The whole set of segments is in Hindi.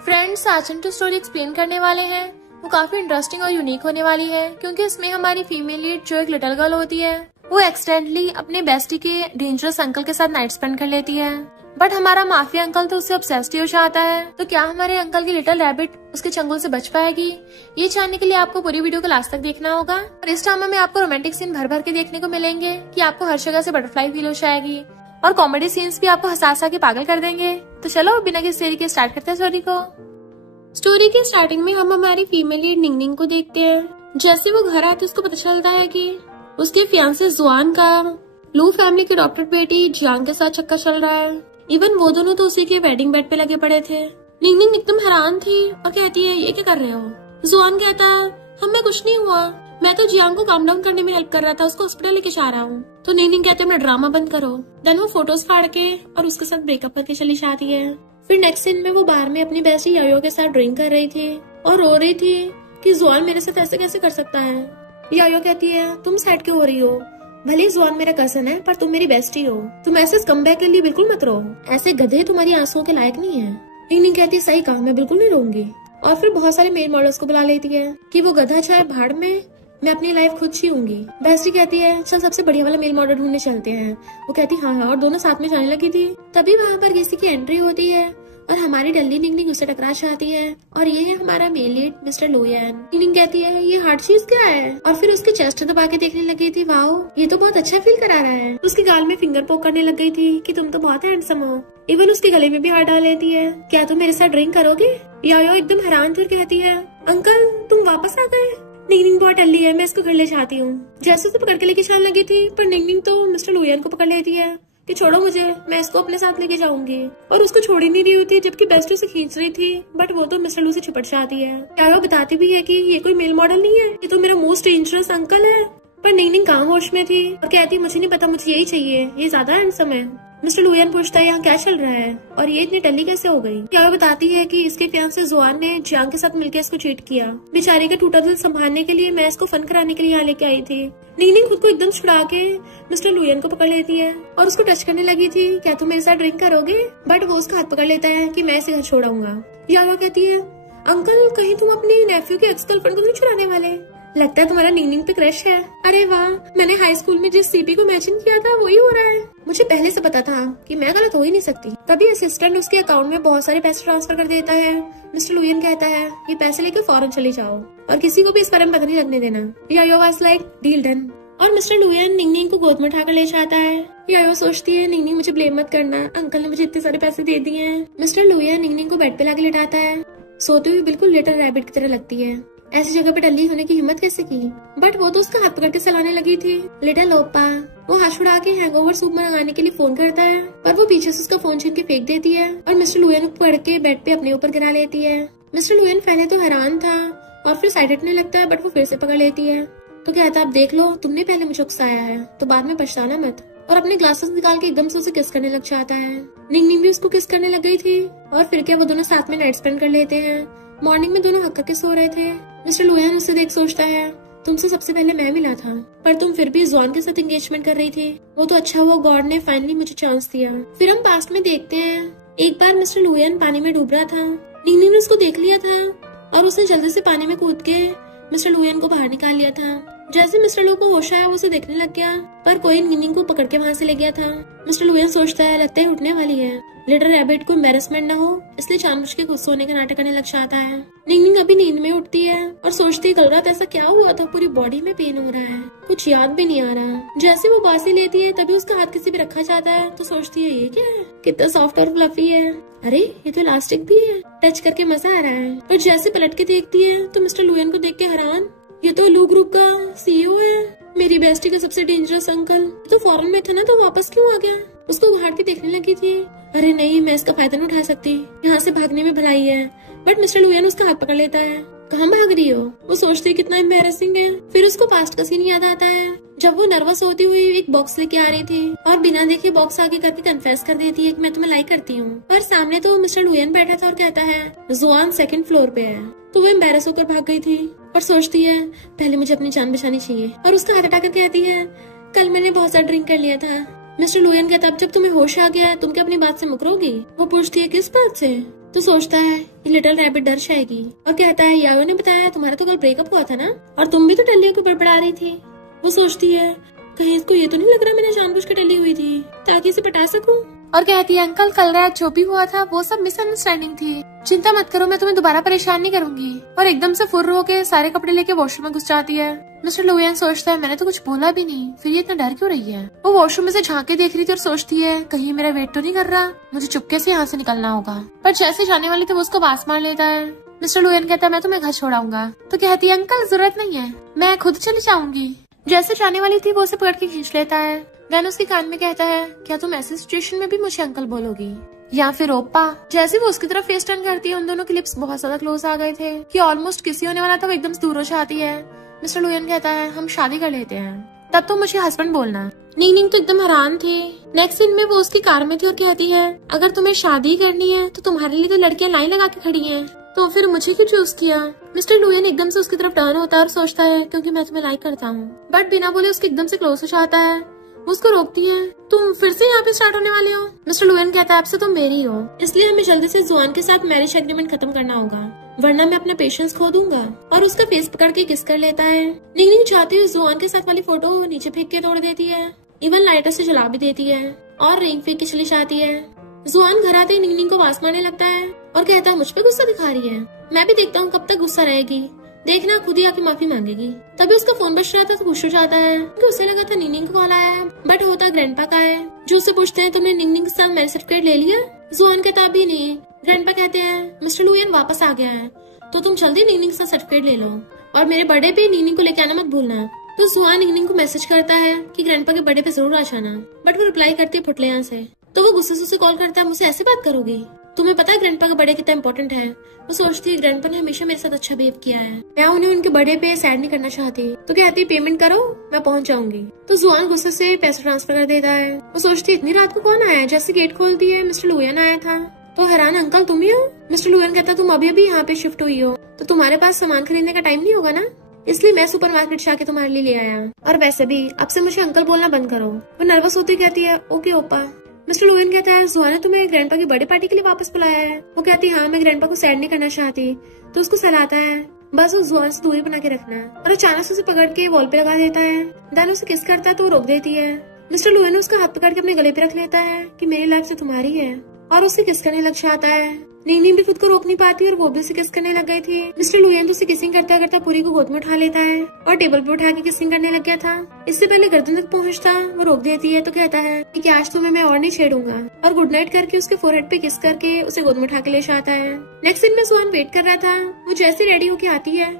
फ्रेंड्स, आज हम जो स्टोरी एक्सप्लेन करने वाले हैं वो काफी इंटरेस्टिंग और यूनिक होने वाली है, क्योंकि इसमें हमारी फीमेल लीड जो एक लिटिल गर्ल होती है वो एक्सीडेंटली अपने बेस्टी के डेंजरस अंकल के साथ नाइट स्पेंड कर लेती है। बट हमारा माफिया अंकल तो उससे ऑब्सेस्ड हो जाता है। तो क्या हमारे अंकल की लिटिल रैबिट उसके चंगुल से बच पाएगी? ये जानने के लिए आपको पूरी वीडियो को लास्ट तक देखना होगा। और इस ड्रामा में आपको रोमांटिक सीन भर भर के देखने को मिलेंगे कि आपको हर जगह से बटरफ्लाई फील हो जाएगी, और कॉमेडी सीन्स भी आपको हंसा के पागल कर देंगे। तो चलो बिना किसी देरी के स्टार्ट करते हैं स्टोरी को। स्टोरी के स्टार्टिंग में हम हमारी फीमेल लीड निंगनिंग को देखते हैं। जैसे वो घर आती उसको पता चलता है कि उसके फियांसे जुआन का लू फैमिली की डॉक्टर बेटी जियांग के साथ चक्कर चल रहा है। इवन वो दोनों तो उसी के वेडिंग बेड पे लगे पड़े थे। निंगनिंग एकदम हैरान थी और कहती है, ये क्या कर रहे हो? जुआन कहता है, हमें कुछ नहीं हुआ, मैं तो जियांग को काम डाउन करने में हेल्प कर रहा था, उसको हॉस्पिटल लेके जा रहा हूँ। तो निंगनिंग कहते हैं, मेरा ड्रामा बंद करो। देन वो फोटोज फाड़ के और उसके साथ ब्रेकअप करके चली जाती है। फिर नेक्स्ट सीन में वो बार में अपनी बेस्टी यायो के साथ ड्रिंक कर रही थी और रो रही थी कि जुआन मेरे साथ ऐसे कैसे कर सकता है। यायो कहती है, तुम साइड क्यों हो रही हो? भले जुआन मेरा कजन है पर तुम मेरी बेस्टी हो, तुम ऐसे कमबैक के लिए बिल्कुल मत रो, ऐसे गधे तुम्हारी आंसुओं के लायक नहीं है। निंगनिंग कहती है, सही कहा, मैं बिल्कुल नहीं रोऊंगी। और फिर बहुत सारे मेल मॉडल्स को बुला लेती है कि वो गधा चाहे भाड़ में, मैं अपनी लाइफ खुद जीऊंगी। बेस्टी कहती है, चल सबसे बढ़िया वाला मेल मॉडल ढूंढने चलते हैं। वो कहती हाँ, और दोनों साथ में जाने लगी थी। तभी वहाँ पर किसी की एंट्री होती है और हमारी डल्ली निंगनिंग उससे टकरा जाती है, और ये है हमारा मेल लीड मिस्टर लोयान। निंगनिंग कहती है, ये हार्ड चीज क्या है? और फिर उसकी चेस्ट दबा के देखने लगी थी। वाओ, ये तो बहुत अच्छा फील करा रहा है। उसके गाल में फिंगर पोक करने लग गई थी कि तुम तो बहुत हैंडसम हो। इवन उसके गले में भी हाथ डाल लेती है। क्या तुम मेरे साथ ड्रिंक करोगे? यायो एकदम हैरान थी और कहती है, अंकल तुम वापस आ गए? निंगनिंग बहुत टल्ली है, मैं इसको घर ले जाती हूँ। जैसे तो पकड़ के लेके जाने लगी थी, पर निंगनिंग तो मिस्टर लोयान को पकड़ लेती है कि छोड़ो मुझे, मैं इसको अपने साथ लेके जाऊंगी। और उसको छोड़ ही नहीं रही होती, जबकि बेस्टी से खींच रही थी, बट वो तो मिस्टर लू से चिपट जाती है। यायो बताती भी है कि ये कोई मेल मॉडल नहीं है, ये तो मेरा मोस्ट डेंजरस अंकल है। पर निंगनिंग कहाँ होश में थी और कहती, मुझे नहीं पता, मुझे यही चाहिए, ये ज्यादा हैंडसम है। मिस्टर लोयान पूछता है, यहाँ क्या चल रहा है और ये इतनी टल्ली कैसे हो गई? यायो बताती है कि इसके फियांसे जुआन ने जियांग के साथ मिलकर इसको चीट किया। बेचारी का टूटा दिल संभालने के लिए मैं इसको फन कराने के लिए यहाँ लेके आई थी। निंगनिंग खुद को एकदम छुड़ा के मिस्टर लोयान को पकड़ लेती है और उसको टच करने लगी थी, क्या तुम मेरे साथ ड्रिंक करोगे? बट वो उसका हाथ पकड़ लेता है कि मैं इसे घर छोड़ाऊंगा। यायो कहती है, अंकल कहीं तुम अपनी नेफ्यू के एक्स गर्लफ्रेंड को नहीं छुड़ाने वाले? लगता है तुम्हारा निंगनिंग पे क्रश है। अरे वाह, मैंने हाई स्कूल में जिस सीपी को इमेजिन किया था वही हो रहा है। मुझे पहले से पता था कि मैं गलत हो ही नहीं सकती। तभी असिस्टेंट उसके अकाउंट में बहुत सारे पैसे ट्रांसफर कर देता है। मिस्टर लोयान कहता है, ये पैसे लेकर फौरन चले जाओ और किसी को भी इस बारे में पता नहीं लगने देना। यायो वाज लाइक, डील डन। और मिस्टर लोयान निंगनिंग को गोद में उठाकर ले जाता है। यायो सोचती है, निंगनिंग मुझे ब्लेम मत करना, अंकल ने मुझे इतने सारे पैसे दे दिए हैं। मिस्टर लोयान निंगनिंग को बेड पे लाके लिटाता है। सोती हुई बिल्कुल लिटिल रैबिट की तरह लगती है। ऐसी जगह पे टल्ली होने की हिम्मत कैसे की? बट वो तो उसका हाथ पकड़ के चलाने लगी थी। लिटिल ओपा। वो हाथ छुड़ा के हैंगओवर सूप मंगाने के लिए फोन करता है, पर वो पीछे से उसका फोन छीन के फेंक देती है और मिस्टर लोयान को पकड़ के बेड पे अपने ऊपर गिरा लेती है। मिस्टर लोयान पहले तो हैरान था और फिर साइड हटने लगता है, बट वो फिर से पकड़ लेती है। तो कहता, आप देख लो, तुमने पहले मुझे उकसाया है तो बाद में पछताना मत। और अपने ग्लासेस निकाल के एकदम से उसे किस करने लग जाता है। निंगनिंग भी उसको किस करने लग गई थी और फिर क्या वो दोनों साथ में नाइट स्पेंड कर लेते हैं। मॉर्निंग में दोनों हक करके सो रहे थे। मिस्टर लोयान उससे देख सोचता है, तुमसे सबसे पहले मैं मिला था, पर तुम फिर भी जुआन के साथ एंगेजमेंट कर रही थी। वो तो अच्छा हुआ गॉड ने फाइनली मुझे चांस दिया। फिर हम पास्ट में देखते हैं, एक बार मिस्टर लोयान पानी में डूब रहा था। निंगनिंग ने उसको देख लिया था और उसने जल्दी से पानी में कूद के मिस्टर लोयान को बाहर निकाल लिया था। जैसे मिस्टर लो को होश आया वो उसे देखने लग गया, पर कोई निंगनिंग को पकड़ के वहाँ से ले गया था। मिस्टर लोयान सोचता है, लगता है उठने वाली है, लिटिल रैबिट को एम्बैरेसमेंट न हो, इसलिए जानबूझ के गुस्से होने का नाटक करने लग जाता है। निंगनिंग अभी नींद में उठती है और सोचती है, कल रात ऐसा क्या हुआ था, पूरी बॉडी में पेन हो रहा है, कुछ याद भी नहीं आ रहा। जैसे वो बासी लेती है तभी उसका हाथ किसी पे रखा जाता है, तो सोचती है, ये क्या है, कितना सॉफ्ट और फ्लफी है, अरे ये तो इलास्टिक भी है, टच करके मजा आ रहा है। पर जैसे पलट के देखती है तो मिस्टर लोयान को देख के हैरान, ये तो लू ग्रुप का सीईओ है, मेरी बेस्टी का सबसे डेंजरस अंकल। तो फॉरेन में था ना, तो वापस क्यों आ गया? उसको घाट के देखने लगी थी। अरे नहीं, मैं इसका फायदा नहीं उठा सकती, यहाँ से भागने में भलाई है। बट मिस्टर लोयान उसका हाथ पकड़ लेता है। कहाँ भाग रही हो? वो सोचती है कितना एम्बैरेसिंग है। फिर उसको पास्ट का सीन याद आता है, जब वो नर्वस होती हुई एक बॉक्स लेके आ रही थी और बिना देखे बॉक्स आगे करके कन्फेस कर देती है कि मैं तुम्हें लाइक करती हूँ। पर सामने तो मिस्टर लोयान बैठा था और कहता है, जुआन सेकंड फ्लोर पे है। तो वो एम्बैरेस होकर भाग गई थी और सोचती है, पहले मुझे अपनी जान बचानी चाहिए। और उसका हाथ हटाकर कहती है, कल मैंने बहुत सारा ड्रिंक कर लिया था। मिस्टर लोयान कहता, अब जब तुम्हें होश आ गया तुम क्या अपनी बात से मुकरोगी? वो पूछती है, किस बात से? तो सोचता है ये लिटिल रैबिट डर जाएगी और कहता है याओ ने बताया तुम्हारा तो कल ब्रेकअप हुआ था ना, और तुम भी तो टल्ली को बड़बड़ा रही थी। वो सोचती है कहीं इसको ये तो नहीं लग रहा मैंने जानबूझ के टल्ली हुई थी ताकि इसे पटा सकूं, और कहती है अंकल कल रात जो भी हुआ था वो सब मिसअंडरस्टैंडिंग थी, चिंता मत करो मैं तुम्हें दोबारा परेशान नहीं करूंगी। और एकदम से फुर्र होके सारे कपड़े लेके वॉशरूम में घुस जाती है। मिस्टर लुयन सोचता है मैंने तो कुछ बोला भी नहीं, फिर ये इतना डर क्यों रही है। वो वॉशरूम में से झांके देख रही थी और सोचती है कहीं मेरा वेट तो नहीं कर रहा, मुझे चुपके से यहाँ से निकलना होगा। पर जैसे जाने वाली थी वो उसको बास मार लेता है। मिस्टर लुयन कहता है मैं तुम्हें घर छोड़ाऊंगा, तो कहती है अंकल जरूरत नहीं है मैं खुद चली जाऊंगी। जैसे जाने वाली थी वो उसे पकड़ के खींच लेता है। देन उसके कान में कहता है क्या तुम ऐसी सिचुएशन में भी मुझे अंकल बोलोगी या फिर ओप्पा। जैसे वो उसकी तरफ फेस टर्न करती है उन दोनों के लिप्स बहुत ज्यादा क्लोज आ गए थे कि ऑलमोस्ट किसी होने वाला था, वो एकदम दूर हो जाती है। मिस्टर लुयन कहता है हम शादी कर लेते हैं, तब तो मुझे हस्बैंड बोलना। नीनिंग तो एकदम हैरान थे। नेक्स्ट सीन में वो उसकी कार में थी और कहती है अगर तुम्हें शादी करनी है तो तुम्हारे लिए तो लड़कियां लाइन लगा के खड़ी हैं, तो फिर मुझे क्यों चूज किया। मिस्टर लुयन एकदम से उसकी तरफ टर्न होता है और सोचता है क्योंकि मैं तुम्हें लाइक करता हूँ, बट बिना बोले उसके एकदम से क्लोज हो जाता है। वो उसको रोकती है तुम फिर से यहाँ पे स्टार्ट होने वाले हो। मिस्टर लुयन कहता है अब से तुम मेरी हो, इसलिए हमें जल्दी से जुआन के साथ मैरिज एग्रीमेंट खत्म करना होगा वरना मैं अपना पेशेंस खो दूंगा। और उसका फेस पकड़ के किस कर लेता है। निंगनिंग चाहती हुई जुआन के साथ वाली फोटो नीचे फेंक के तोड़ देती है, इवन लाइटर से जला भी देती है और रिंग फेंक के चली जाती है। जुआन घर आते ही निंगनिंग को आवाज मारने लगता है और कहता है मुझ पे गुस्सा दिखा रही है, मैं भी देखता हूँ कब तक गुस्सा रहेगी, देखना खुद ही आके माफी मांगेगी। तभी उसका फोन बज रहा था तो खुश हो जाता है कि उसे लगा था निंगनिंग को कॉल आया है, बट होता ग्रैंडपा का है जो उससे पूछते हैं तुमने निंगनिंग के साथ मैरिज सर्टिफिकेट ले लिया। जुआन कहता भी नहीं। ग्रैंडपा कहते हैं मिस्टर लुयन वापस आ गया है तो तुम जल्दी निंगनिंग का सर्टिफिकेट ले लो और मेरे बर्थडे पे निंगनिंग को लेके आना मत भूलना। तो जुआन निंगनिंग को मैसेज करता है कि ग्रैंडपा के बर्थडे पे जरूर आ जाना, बट वो रिप्लाई करती है फुटले यहाँ से। तो वो गुस्से से उसे कॉल करता है मुझसे ऐसे बात करोगी, तुम्हें पता है ग्रैंडपा का बर्थडे कितना इम्पोर्टेंट है। वो सोचती है ग्रैंडपा ने हमेशा मेरे साथ अच्छा बिहेव किया है, मैं उन्हें उनके बर्थडे पे सैड नहीं करना चाहती, तो कहती पेमेंट करो मैं पहुंच जाऊंगी। तो जुआन गुस्से से पैसा ट्रांसफर कर देता है। वो सोचती है इतनी रात को कौन आया। जैसे गेट खोलती है मिस्टर लुयन आया था। तो हैरान अंकल तुम ही हो। मिस्टर लुयन कहता तुम अभी अभी यहाँ पे शिफ्ट हुई हो तो तुम्हारे पास सामान खरीदने का टाइम नहीं होगा ना, इसलिए मैं सुपरमार्केट जाके तुम्हारे लिए ले आया, और वैसे भी अब से मुझे अंकल बोलना बंद करो। वो नर्वस होती कहती है ओके ओपा। मिस्टर लुयन कहता है जुआन ने तुम्हें ग्रैंडपा की बर्थडे पार्टी के लिए वापस बुलाया है। वो कहती है हाँ मैं ग्रैंडपा को सैड नहीं करना चाहती, तो उसको सहलाता है बस उस जुआन से दूरी बना के रखना, और अचानक से उसे पकड़ के वॉल पे लगा देता है। देन उसे किस करता है तो वो रोक देती है। मिस्टर लुयन उसका हाथ पकड़ के अपने गले पे रख लेता है कि मेरी लाइफ से तुम्हारी है, और उसे किस करने लग जाता है। निंगनिंग भी खुद को रोक नहीं पाती और वो भी उसे किस करने लग गई थी। मिस्टर लुयन तो उसे किसिंग करता करता पूरी को गोद में उठा लेता है और टेबल पर उठा के किसिंग करने लग गया था। इससे पहले गर्दन तक पहुंचता वो रोक देती है, तो कहता है कि आज तुम्हें मैं और नहीं छेड़ूंगा, और गुड नाइट करके उसके फोरहेड पे किस करके उसे गोद में उठा के ले जाता है। नेक्स्ट दिन में जुआन वेट कर रहा था। वो जैसे रेडी होके आती है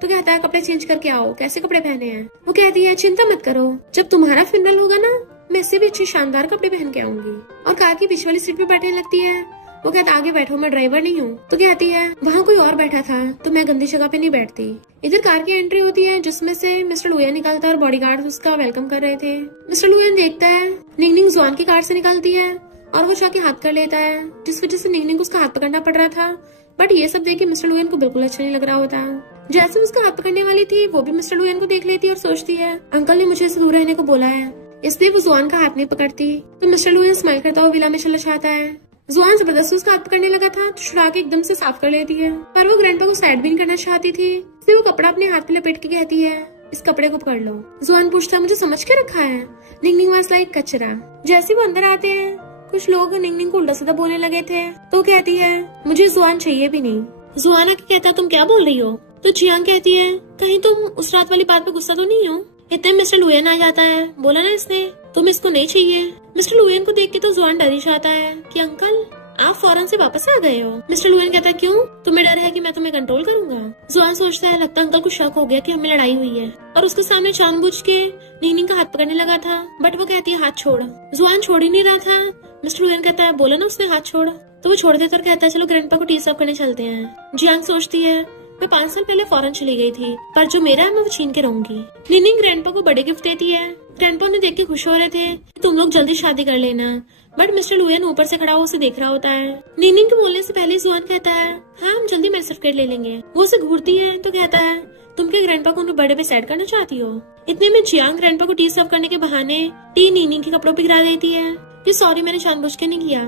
तो कहता है कपड़े चेंज करके आओ, कैसे कपड़े पहने हैं। वो कहती है चिंता मत करो, जब तुम्हारा फ्यूनरल होगा ना मैं इससे भी अच्छे शानदार कपड़े पहन के आऊंगी, और कार की बीच वाली सीट पे बैठने लगती है। वो कहता आगे बैठो मैं ड्राइवर नहीं हूँ। तो कहती है वहाँ कोई और बैठा था तो मैं गंदी जगह पे नहीं बैठती। इधर कार की एंट्री होती है जिसमें से मिस्टर लुयन निकलता है और बॉडीगार्ड उसका वेलकम कर रहे थे। मिस्टर लुयन देखता है निंगनिंग जुआन की कार से निकलती है और वो जाके हाथ कर लेता है, जिस वजह से निंगनिंग को उसका हाथ पकड़ना पड़ रहा था। बट ये सब देख के मिस्टर लुयन को बिल्कुल अच्छा नहीं लग रहा होता। जैसे उसका हाथ पकड़ने वाली थी वो भी मिस्टर लुयन को देख लेती और सोचती है अंकल ने मुझे इससे दूर रहने को बोला है, इसलिए वो जुआन का हाथ नहीं पकड़ती। तो मिस्टर लुयन स्माइल करता हुआ विला में चला जाता है। जुआन जबरदस्ती उसका हाथ पकड़ने लगा था तो छुड़ा के एकदम से साफ कर लेती है, पर वो ग्रैंडपा को साइड भी नहीं करना चाहती थी, इसलिए वो कपड़ा अपने हाथ पे लपेट के कहती है इस कपड़े को पकड़ लो। जुआन पूछता है मुझे समझ के रखा है। निंगनिंग वाज लाइक कचरा। जैसे वो अंदर आते हैं कुछ लोग निंगनिंग को उल्टा सीधा बोलने लगे थे, तो कहती है मुझे जुआन चाहिए भी नहीं। जुआन आके कहता तुम क्या बोल रही हो। तो जियांग कहती है कहीं तुम उस रात वाली बात पे गुस्सा तो नहीं हो। इतने मिस्टर लुयन आ जाता है, बोला ना इसने तुम इसको नहीं चाहिए। मिस्टर लुयन को देख के तो जुआन डर ही जाता है कि अंकल आप फौरन से वापस आ गए हो। मिस्टर लुयन कहता है क्यों, तुम्हें डर है कि मैं तुम्हें कंट्रोल करूंगा। जुआन सोचता है लगता अंकल को शक हो गया कि हमें लड़ाई हुई है, और उसके सामने जानबूझ के निंगनिंग का हाथ पकड़ने लगा था, बट वो कहती है हाथ छोड़। जुआन छोड़ ही नहीं रहा था। मिस्टर लुयन कहता है बोला ना उसने हाथ छोड़, तो वो छोड़ देता और कहता है चलो ग्रैंडपा को टी सर्व करने चलते हैं। जियांग सोचती है मैं 5 साल पहले फॉरेन चली गई थी, पर जो मेरा है मैं वो छीन के रहूंगी। निंगनिंग ग्रैंडपा को बड़े गिफ्ट देती है। ग्रैंडपा उन्हें देख के खुश हो रहे थे तुम लोग जल्दी शादी कर लेना, बट मिस्टर लुयन ऊपर से खड़ा उसे देख रहा होता है। निंगनिंग के बोलने से पहले जुआन कहता है हाँ हम जल्दी मैरिज सर्टिफिकेट ले लेंगे। वो उसे घूरती है तो कहता है तुम क्या ग्रैंडपा को उनके बर्थडे पे सैड करना चाहती हो। इतने में जियांग ग्रैंडपा को टी सर्व करने के बहाने टी निंगनिंग के कपड़ों पे गिरा देती है। कि सॉरी मैंने जानबूझ के नहीं किया।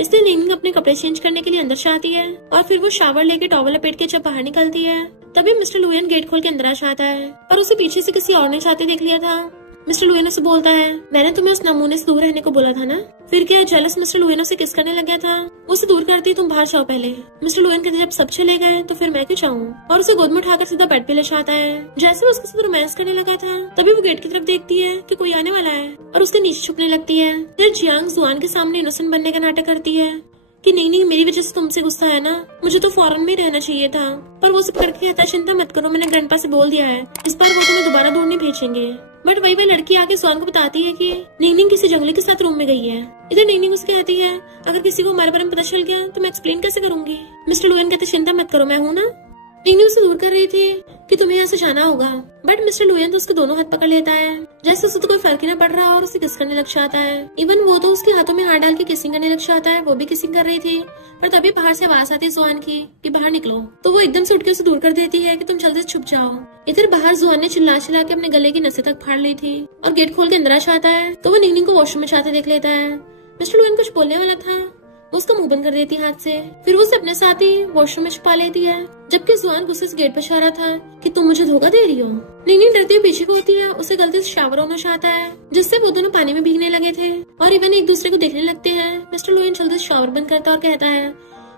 इसलिए निंगनिंग अपने कपड़े चेंज करने के लिए अंदर से आती है और फिर वो शावर लेके टॉवल लपेट के जब बाहर निकलती है तभी मिस्टर लुयन गेट खोल के अंदर आ जाता है और उसे पीछे से किसी और ने जाते देख लिया था। मिस्टर लुयन उसे बोलता है, मैंने तुम्हें उस नमूने से दूर रहने को बोला था ना। फिर क्या जेलस मिस्टर लुयन उसे किस करने लग गया था। उसे दूर करती, तुम बाहर जाओ पहले। मिस्टर लुयन कहते जब सब चले गए तो फिर मैं क्यों जाऊँ, और उसे गोद में उठाकर सीधा बेड पे ले जाता है। जैसे वो उसके साथ रोमांस करने लगा था तभी वो गेट की तरफ देखती है कि कोई आने वाला है और उसके नीचे छुपने लगती है। फिर जियांग जुआन के सामने इनोसेंट बनने का नाटक करती है कि नहीं मेरी वजह से तुमसे गुस्सा है ना, मुझे तो फॉरेन में रहना चाहिए था। पर वो उसे पकड़ के कहता है, चिंता मत करो, मैंने ग्रैंडपा से बोल दिया है, इस बार वो तुम्हें दोबारा दूर नहीं भेजेंगे। बट वही लड़की आके जुआन को बताती है कि निंगनिंग किसी जंगली के साथ रूम में गई है। इधर निंगनिंग उससे कहती है, अगर किसी को हमारे बारे में पता चल गया तो मैं एक्सप्लेन कैसे करूंगी। मिस्टर लुयन कहते चिंता मत करो, मैं हूँ ना। निंगनिंग उसे दूर कर रही थी कि तुम्हें यहाँ से जाना होगा, बट मिस्टर लुयन तो उसके दोनों हाथ पकड़ लेता है जैसे उसे तो कोई फर्क ही ना पड़ रहा और उसे किस करने लग जाता है। इवन वो तो उसके हाथों में हाथ डाल के किसिंग करने लग जाता है, वो भी किसिंग कर रही थी। पर तभी बाहर से आवाज आती है जुआन की कि बाहर निकलो, तो वो एकदम से उठ के उसे दूर कर देती है कि तुम जल्दी से छुप जाओ। इधर बाहर जुआन ने चिल्ला चिल्ला के अपने गले की नसें तक फाड़ ली थी और गेट खोल के अंदर आ जाता है तो वो निंगनिंग को वॉशरूम में जाते देख लेता है। मिस्टर लुयन कुछ बोलने वाला था, वो उसका मुंह बंद कर देती हाथ से। फिर वो उसे अपने साथ ही वॉशरूम में छुपा लेती है, जबकि जुआन गुस्से से गेट पर इशारा था कि तुम मुझे धोखा दे रही हो। निंगनिंग डरती हुई पीछे को होती है, उसे गलती से शावर होना चाहता है जिससे वो दोनों पानी में भीगने लगे थे और इवन एक दूसरे को देखने लगते हैं। मिस्टर लुयन जल्दी से शावर बंद करता और कहता है,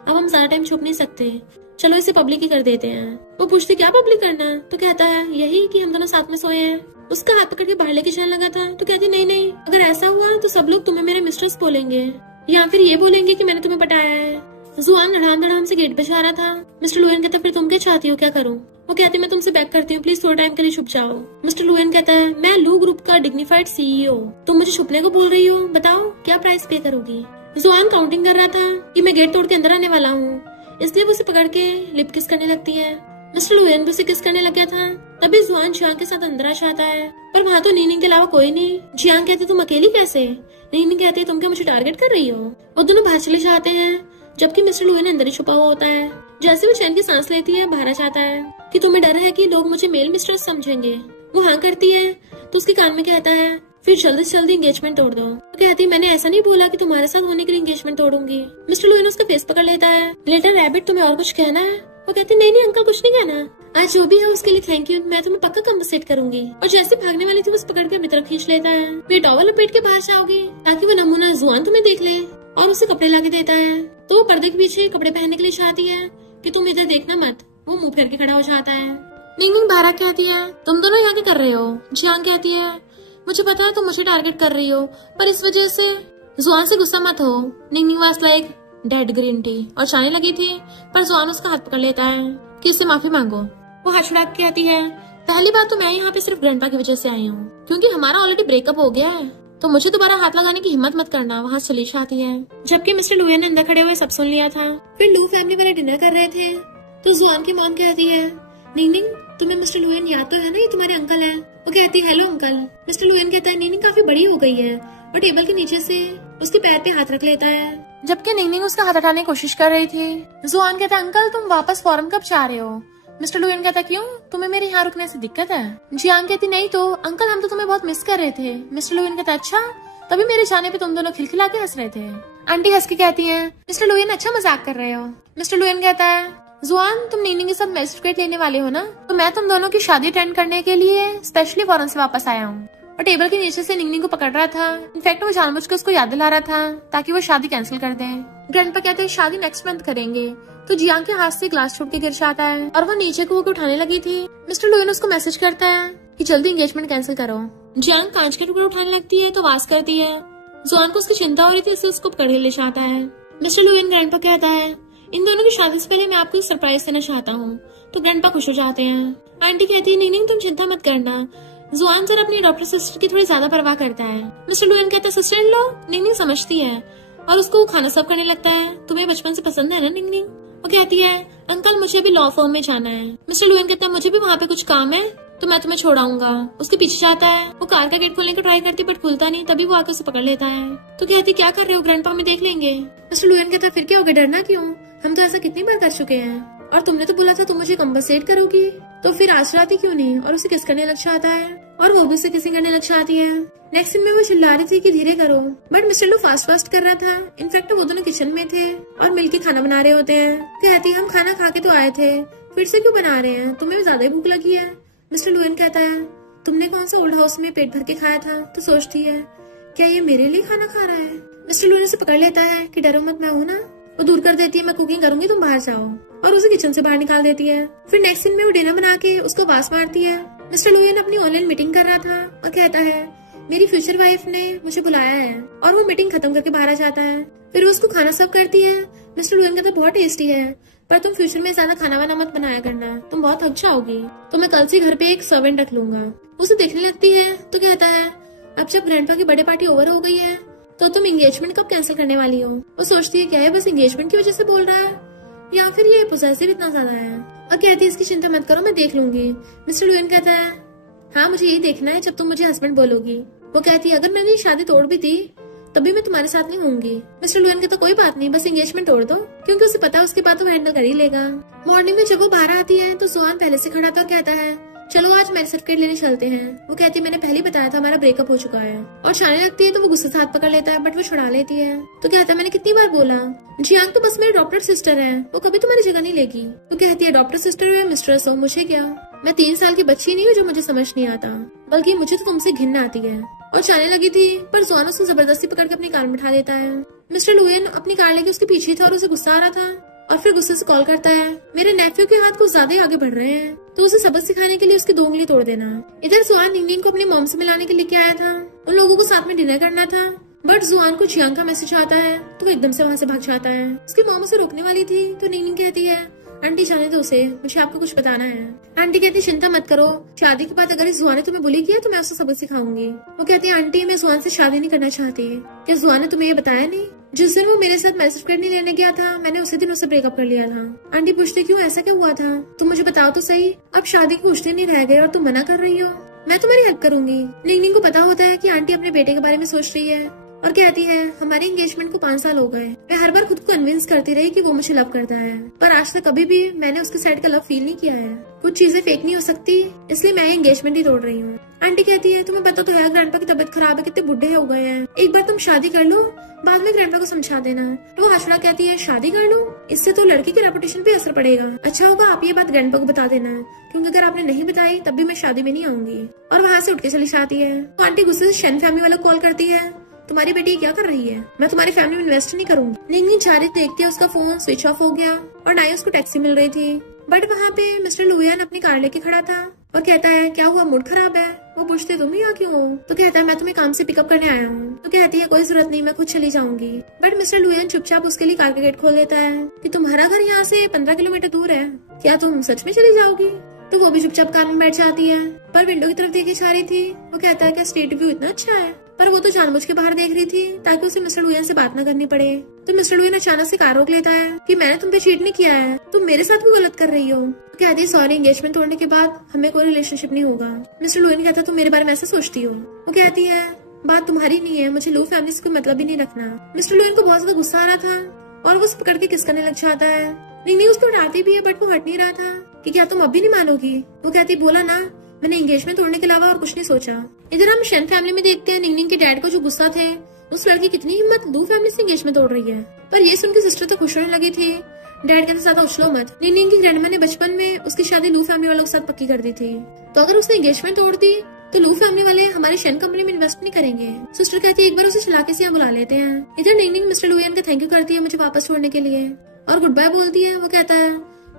अब हम ज्यादा टाइम छुप नहीं सकते, चलो इसे पब्लिक ही कर देते हैं। वो पूछते क्या पब्लिक करना, तो कहता है यही कि हम दोनों साथ में सोए हैं। उसका हाथ पकड़ के बाहर लेके जाने लगा था तो कहती नहीं, अगर ऐसा हुआ तो सब लोग तुम्हें मेरे मिस्ट्रेस बोलेंगे या फिर ये बोलेंगे कि मैंने तुम्हें पटाया है। जुआन धड़ाम से गेट पे जा रहा था। मिस्टर लुयन कहता फिर तुम क्या चाहती हो, क्या करूं? वो कहती मैं तुमसे बैक करती हूँ, प्लीज थोड़ा टाइम के लिए छुप जाओ। मिस्टर लुयन कहता है, मैं लू ग्रुप का डिग्निफाइड CEO, तुम मुझे छुपने को बोल रही हो, बताओ क्या प्राइस पे करोगी। जुआन काउंटिंग कर रहा था कि मैं गेट तोड़ के अंदर आने वाला हूँ, इसलिए वो उसे पकड़ के लिप किस करने लगती है। मिस्टर लुयन भी उसे किस करने लग गया था। तभी जुआन जियांग के साथ अंदर आ जाता है, पर वहाँ तो निंगनिंग के अलावा कोई नहीं। जियांग कहते तुम अकेली कैसे? निंगनिंग कहती है तुम क्या मुझे टारगेट कर रही हो। वो दोनों बाहर चले जाते हैं जबकि मिस्टर लुयन अंदर ही छुपा हुआ होता है। जैसे वो चैन की सांस लेती है बाहर आ जाता है कि तुम्हें डर है कि लोग मुझे मेल मिस्ट्रेस समझेंगे। वो हाँ करती है तो उसके कान में कहता है फिर जल्दी से जल्दी एंगेजमेंट तोड़ दो। तो कहती मैंने ऐसा नहीं बोला कि तुम्हारे साथ होने के लिए एंगेजमेंट तोड़ूंगी। मिस्टर लुयन उसका फेस पकड़ लेता है। लिटिल रैबिट तुम्हें और कुछ कहना है? वो कहती नहीं अंकल कुछ नहीं कहना, आज जो भी है उसके लिए थैंक यू, मैं तुम्हें पक्का कम्पनसेट करूंगी। और जैसे भागने वाली थी वो पकड़ के मित्र खींच लेता है, वे टॉवल लपेट के बाहर जाओगी ताकि वो नमूना जुआन तुम्हें देख ले और उसे कपड़े लाके देता है। तो वो पर्दे के पीछे कपड़े पहनने के लिए चाहती है कि तुम इधर देखना मत। वो मुंह फेर के खड़ा हो जाता है। निंगनिंग बाहर कहती है तुम दोनों यहाँ क्या कर रहे हो। जियांग कहती है मुझे पता है तुम मुझे टारगेट कर रही हो, पर इस वजह से जुआन से गुस्सा मत हो। निंगनिंग was like dead green tea और जाने लगी थी, पर जुआन उसका हाथ पकड़ लेता है कि इससे माफी मांगो। वो हाथ छुड़ा के कहती है पहली बात तो मैं यहाँ पे सिर्फ ग्रैंडपा की वजह से आई हूँ, क्योंकि हमारा ऑलरेडी ब्रेकअप हो गया है, तो मुझे दोबारा हाथ लगाने की हिम्मत मत करना। वहाँ चली आती है जबकि मिस्टर लुयन ने अंदर खड़े हुए सब सुन लिया था। फिर लू फैमिली वाले डिनर कर रहे थे तो जुआन की मॉम कहती है निंगनिंग तुम्हें मिस्टर लुयन याद तो है ना, ये तुम्हारे अंकल है। वो कहती है हेलो अंकल। मिस्टर लुयन कहता है निंगनिंग काफी बड़ी हो गई है और टेबल के नीचे से उसके पैर पे हाथ रख लेता है, जबकि निंगनिंग उसका हाथ हटाने की कोशिश कर रही थी। जुआन कहता है अंकल तुम वापस फॉरेन कब जा रहे हो। मिस्टर लुयन कहता क्यों, तुम्हें मेरे यहाँ रुकने से दिक्कत है। जियांग कहती नहीं तो अंकल हम तो तुम्हें बहुत मिस कर रहे थे। मिस्टर लुयन कहता अच्छा, तभी मेरे जाने पे तुम दोनों खिलखिला के हंस रहे थे। आंटी हंस के कहती है मिस्टर लुयन अच्छा मजाक कर रहे हो। मिस्टर लुयन कहता है जुआन तुम निंगनिंग के साथ मैरिज सर्टिफिकेट लेने वाले हो ना, तो मैं तुम दोनों की शादी अटेंड करने के लिए स्पेशली फॉरेन से वापस आया हूँ। और टेबल के नीचे से निंगनिंग को पकड़ रहा था। इनफैक्ट वो जानबूझ के उसको याद दिला रहा था ताकि वो शादी कैंसिल कर दे। ग्रैंडपा कहते हैं शादी नेक्स्ट मंथ करेंगे, तो जियांग के हाथ से ग्लास छूट के गिर जाता है और वो नीचे को उठाने लगी थी। मिस्टर लुयन उसको मैसेज करता है कि जल्दी एंगेजमेंट कैंसिल करो। जियांग कांच के टुकड़े उठाने लगती है तो आवाज करती है। जुआन को उसकी चिंता हो रही थी, इसलिए उसको पकड़ ले जाता है। मिस्टर लुयन ग्रैंडपा कहता है इन दोनों की शादी से पहले मैं आपको एक सरप्राइज देना चाहता हूँ, तो ग्रैंडपा खुश हो जाते हैं। आंटी कहती है नहीं तुम चिंता मत करना। जुआन सर अपनी डॉक्टर सिस्टर की थोड़ी ज्यादा परवाह करता है। मिस्टर लुयन कहता है सिस्टर इन लो। निंगनिंग समझती है और उसको खाना सर्व करने लगता है। तुम्हें बचपन से पसंद है ना निंगनिंग। वो कहती है अंकल मुझे अभी लॉ फर्म में जाना है। मिस्टर लुयन कहता है मुझे भी वहाँ पे कुछ काम है, तो मैं तुम्हें छोड़ाऊंगा। उसके पीछे जाता है। वो कार का गेट खोलने की ट्राई करती बट खुलता नहीं, तभी वो आकर उसे पकड़ लेता है। तो कहती क्या कर रहे हो, ग्रैंडपा में देख लेंगे। मिस्टर लुयन कहता है फिर क्या हो गया, डरना क्यों, हम तो ऐसा कितनी बार कर चुके हैं और तुमने तो बोला था तुम मुझे कम्पनसेट करोगी। तो फिर आश्राती क्यों नहीं, और उसे किस करने लग जाता है और वो भी उसे किसिंग करने लग जाती है। नेक्स्ट सीन में वो चिल्ला रही थी कि धीरे करो, बट मिस्टर लू फास्ट कर रहा था। इनफैक्ट वो दोनों किचन में थे और मिलके खाना बना रहे होते हैं। कहती हम खाना खा के तो आए थे, फिर से क्यों बना रहे हैं, तुम्हें भी ज्यादा ही भूख लगी है। मिस्टर लुएन कहता है तुमने कौन सा ओल्ड हाउस में पेट भर के खाया था। तो सोचती है क्या ये मेरे लिए खाना खा रहा है। मिस्टर लुएन से पकड़ लेता है कि डरो मत, मैं हूं ना। वो दूर कर देती है मैं कुकिंग करूंगी, तुम बाहर जाओ, और उसे किचन से बाहर निकाल देती है। फिर नेक्स्ट सीन में वो डिनर बना के उसको वास मारती है। मिस्टर लुएन अपनी ऑनलाइन मीटिंग कर रहा था और कहता है मेरी फ्यूचर वाइफ ने मुझे बुलाया है, और वो मीटिंग खत्म करके बाहर आ जाता है। फिर वो उसको खाना सर्व करती है। मिस्टर लुएन कहता बहुत टेस्टी है, पर तुम फ्यूचर में ज्यादा खाना वाना मत बनाया करना, तुम बहुत थक जाओगी, तो मैं कल से घर पे एक सर्वेंट रख लूंगा। उसे देखने लगती है तो कहता है अब जब ग्रैंडपा की बर्थडे पार्टी ओवर हो गई है तो तुम एंगेजमेंट कब कैंसिल करने वाली हो। वो सोचती है क्या है बस एंगेजमेंट की वजह से बोल रहा है, या फिर ये पोजेसिव इतना ज्यादा है, और कहती है इसकी चिंता मत करो, मैं देख लूंगी। मिस्टर लुएन कहता है हाँ मुझे यही देखना है जब तुम मुझे हस्बैंड बोलोगी। वो कहती है अगर मैंने ये शादी तोड़ भी दी तभी मैं तुम्हारे साथ नहीं होंगी। मिस्टर लुएन कहता कोई बात नहीं, बस एंगेजमेंट तोड़ दो, क्योंकि उसे पता है उसके बाद वो हैंडल कर ही लेगा। मॉर्निंग में जब वो बाहर आती है तो जुआन पहले से खड़ा था और कहता है चलो आज मैरिज सर्टिफिकेट लेने चलते हैं। वो कहती है मैंने पहले बताया था हमारा ब्रेकअप हो चुका है, और छाने लगती है तो वो गुस्से से हाथ पकड़ लेता है, बट वो छुड़ा लेती है। तो कहता है मैंने कितनी बार बोला, जियांग तो बस मेरी डॉक्टर सिस्टर है, वो कभी तुम्हारी जगह नहीं लेगी। तो कहती है डॉक्टर सिस्टर है मिस्ट्रेस हो, मुझे क्या, मैं 3 साल की बच्ची नहीं हूँ जो मुझे समझ नहीं आता, बल्कि मुझे तो तुमसे घिन आती है। और जाने लगी थी पर जुआन उसको जबरदस्ती पकड़ के अपनी कार में बिठा देता है। मिस्टर लुएन अपनी कार लेके उसके पीछे था और उसे गुस्सा आ रहा था, और फिर गुस्से से कॉल करता है मेरे नेफ्यू के हाथ कुछ ज्यादा ही आगे बढ़ रहे हैं, तो उसे सबक सिखाने के लिए उसकी 2 उंगली तोड़ देना। इधर जुआन निंगनिंग को अपनी मॉम से मिलाने के लिए क्या आया था, उन लोगों को साथ में डिनर करना था, बट जुआन को जियांग का मैसेज आता है तो वो एकदम से वहाँ से भाग जाता है। उसकी मॉम उसे रोकने वाली थी तो निंगनिंग कहती है आंटी जाने दो उसे, मुझे आपको कुछ बताना है। आंटी कहती चिंता मत करो, शादी के बाद अगर इस जुआन ने तुम्हें बुली किया तो मैं उसको सबक सिखाऊंगी। वो कहती है आंटी मैं जुआन से शादी नहीं करना चाहती। क्या जुआन ने तुम्हें ये बताया नहीं, जिस दिन वो मेरे साथ मैसेज सर्टिफिकेट नहीं लेने गया था मैंने उसी दिन उससे ब्रेकअप कर लिया था। आंटी पूछती क्यों, ऐसा क्या हुआ था, तुम मुझे बताओ तो सही, अब शादी के कुछ दिन नहीं रह गए और तुम मना कर रही हो, मैं तुम्हारी हेल्प करूंगी। निंगनिंग को पता होता है कि आंटी अपने बेटे के बारे में सोच रही है और कहती है हमारी एंगेजमेंट को 5 साल हो गए, मैं हर बार खुद को कन्विंस करती रही कि वो मुझे लव करता है, पर आज तक कभी भी मैंने उसके साइड का लव फील नहीं किया है। कुछ चीजें फेक नहीं हो सकती, इसलिए मैं एंगेजमेंट ही तोड़ रही हूँ। आंटी कहती है तुम्हें पता तो है ग्रैंडपा की तबीयत खराब है, कितने बुढ़े हो गए हैं, एक बार तुम शादी कर लो, बाद में ग्रैंडपा को समझा देना। तो आशरा कहती है शादी कर लूं, इससे तो लड़की के रेपुटेशन पे असर पड़ेगा, अच्छा होगा आप ये बात ग्रैंडपा को बता देना, क्योंकि अगर आपने नहीं बताई तब भी मैं शादी में नहीं आऊंगी। और वहाँ से उठ के चली जाती है। तो आंटी गुस्से से शन फैमिली वालों को कॉल करती है तुम्हारी बेटी क्या कर रही है, मैं तुम्हारी फैमिली में इन्वेस्ट नहीं करूंगी। निंगनिंग चारित देखती है उसका फोन स्विच ऑफ हो गया और नाई उसको टैक्सी मिल रही थी, बट वहाँ पे मिस्टर लुएन अपनी कार लेके खड़ा था और कहता है क्या हुआ मूड खराब है। वो पूछते तुम यहाँ क्यों हो, तो कहता है मैं तुम्हें काम से पिकअप करने आया हूँ। तो कहती है कोई जरूरत नहीं, मैं खुद चली जाऊंगी। बट मिस्टर लुएन चुपचाप उसके लिए कार का गेट खोल देता है कि तुम्हारा घर यहाँ से 15 किलोमीटर दूर है, क्या तुम सच में चली जाओगी। तो वो भी चुपचाप कार में बैठ जाती है, पर विंडो की तरफ देखे जा रही थी। वो कहता है क्या स्ट्रीट व्यू इतना अच्छा है, पर वो तो जानबूझ के बाहर देख रही थी ताकि उसे मिस्टर लुएन से बात न करनी पड़े। तो मिस्टर लुएन अचानक से कार रोक लेता है कि मैंने तुम पे चीट नहीं किया है, तुम मेरे साथ क्यों गलत कर रही हो। तो कहती है सॉरी, एंगेजमेंट तोड़ने के बाद हमें कोई रिलेशनशिप नहीं होगा। मिस्टर लुएन कहता तुम मेरे बारे में ऐसा सोचती हो। वो कहती है बात तुम्हारी नहीं है, मुझे लू फैमिली से कोई मतलब ही नहीं रखना। मिस्टर लुएन को बहुत ज्यादा गुस्सा आ रहा था और वो उसे पकड़ के किस करने लग जाता है। निंगनिंग उसको डांटती भी है बट वो हट नहीं रहा था कि क्या तुम अब भी नहीं मानोगी। वो कहती बोला ना मैंने एंगेजमेंट तोड़ने के अलावा और कुछ नहीं सोचा। इधर हम शन फैमिली में देखते हैं निंगनिंग के डैड को जो गुस्सा थे, उस लड़की कितनी हिम्मत लू फैमिली से एंगेजमेंट तोड़ रही है, पर ये सुन के सिस्टर तो खुश होने लगी थी। डैड कहते ज्यादा उछलो मत, निंगनिंग की ग्रैंडमा ने बचपन में उसकी शादी लू फैमिली वालों के साथ पक्की कर दी थी, तो अगर उसने एंगेजमेंट तोड़ दी तो लू फैमिली वाले हमारी शन कंपनी में इन्वेस्ट नहीं करेंगे। सिस्टर कहती है एक बार उसे चलाके से यहाँ बुला लेते हैं। इधर निंगनिंग मिस्टर लुएन का थैंक यू करती है मुझे वापस छोड़ने के लिए और गुड बाय बोलती है। वो कहता है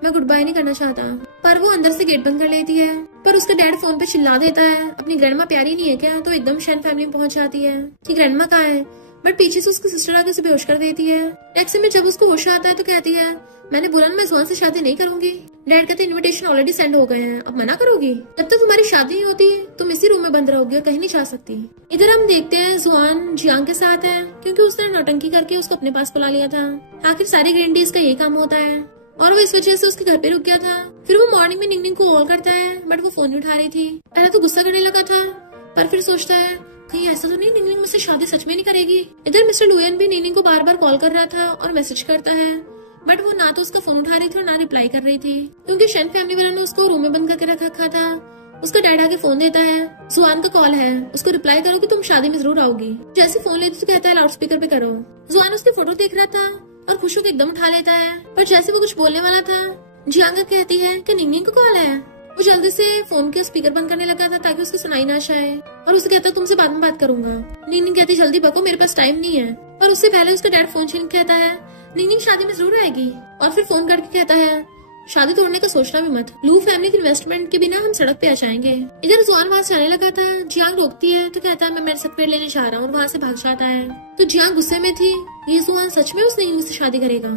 मैं गुड बाय नहीं करना चाहता, पर वो अंदर से गेट बंद कर लेती है। पर उसका डैड फोन पे चिल्ला देता है अपनी ग्रैंडमा प्यारी नहीं है क्या, तो एकदम शन फैमिली में पहुंच जाती है कि ग्रैंडमा कहाँ है, बट पीछे से उसकी सिस्टर आके उसे बेहोश कर देती है। टैक्सी में जब उसको होश आता है तो कहती है मैंने बोला ना मैं जुआन से शादी नहीं करूंगी। डैड कहते इनविटेशन ऑलरेडी सेंड हो गए हैं, अब मना करोगी, जब तक तुम्हारी शादी नहीं होती तुम इसी रूम में बंद रहोगी और कहीं नहीं जा सकती। इधर हम देखते हैं जुआन जियांग के साथ है क्योंकि उसने नौटंकी करके उसको अपने पास बुला लिया था। आखिर सारी ग्रैंडीज का यही काम होता है और वो इस वजह से उसके घर पे रुक गया था। फिर वो मॉर्निंग में निंगनिंग को कॉल करता है बट वो फोन नहीं उठा रही थी। पहले तो गुस्सा करने लगा था पर फिर सोचता है कहीं ऐसा तो नहीं निंगनिंग मुझसे शादी सच में नहीं करेगी। इधर मिस्टर लुएन भी निंगनिंग को बार बार कॉल कर रहा था और मैसेज करता है बट वो ना तो उसका फोन उठा रही थी और ना रिप्लाई कर रही थी, क्योंकि शन फैमिली वालों ने उसको रूम में बंद करके रखा था। उसका डैड आके फोन देता है, जुआन का कॉल है, उसको रिप्लाई करो कि तुम शादी में जरूर आओगी। जैसे फोन लेती तो कहता है लाउड स्पीकर पे करो। जुआन उसकी फोटो देख रहा था और खुश होकर एकदम उठा लेता है, पर जैसे वो कुछ बोलने वाला था, जियांग कहती है कि निंगनिंग का कॉल है। वो जल्दी से फोन के स्पीकर बंद करने लगा था ताकि उसकी सुनाई ना जाए, और उसे कहता है तुमसे बाद में बात करूंगा। निंगनिंग कहती जल्दी बको, मेरे पास टाइम नहीं है। और उससे पहले उसका डैड फोन छीन कहता है निंगनिंग शादी में जरूर आएगी, और फिर फोन करके कहता है शादी तोड़ने का सोचना भी मत, लू फैमिली के इन्वेस्टमेंट के बिना हम सड़क पे आ जाएंगे। इधर जुआन वहां से जाने लगा था, जियांग रोकती है तो कहता है मैं मेरे सर्टिफिकेट लेने जा रहा हूँ, और वहाँ से भाग जाता है। तो जियांग गुस्से में थी, ये जुआन सच में उस निंगनिंग से शादी करेगा,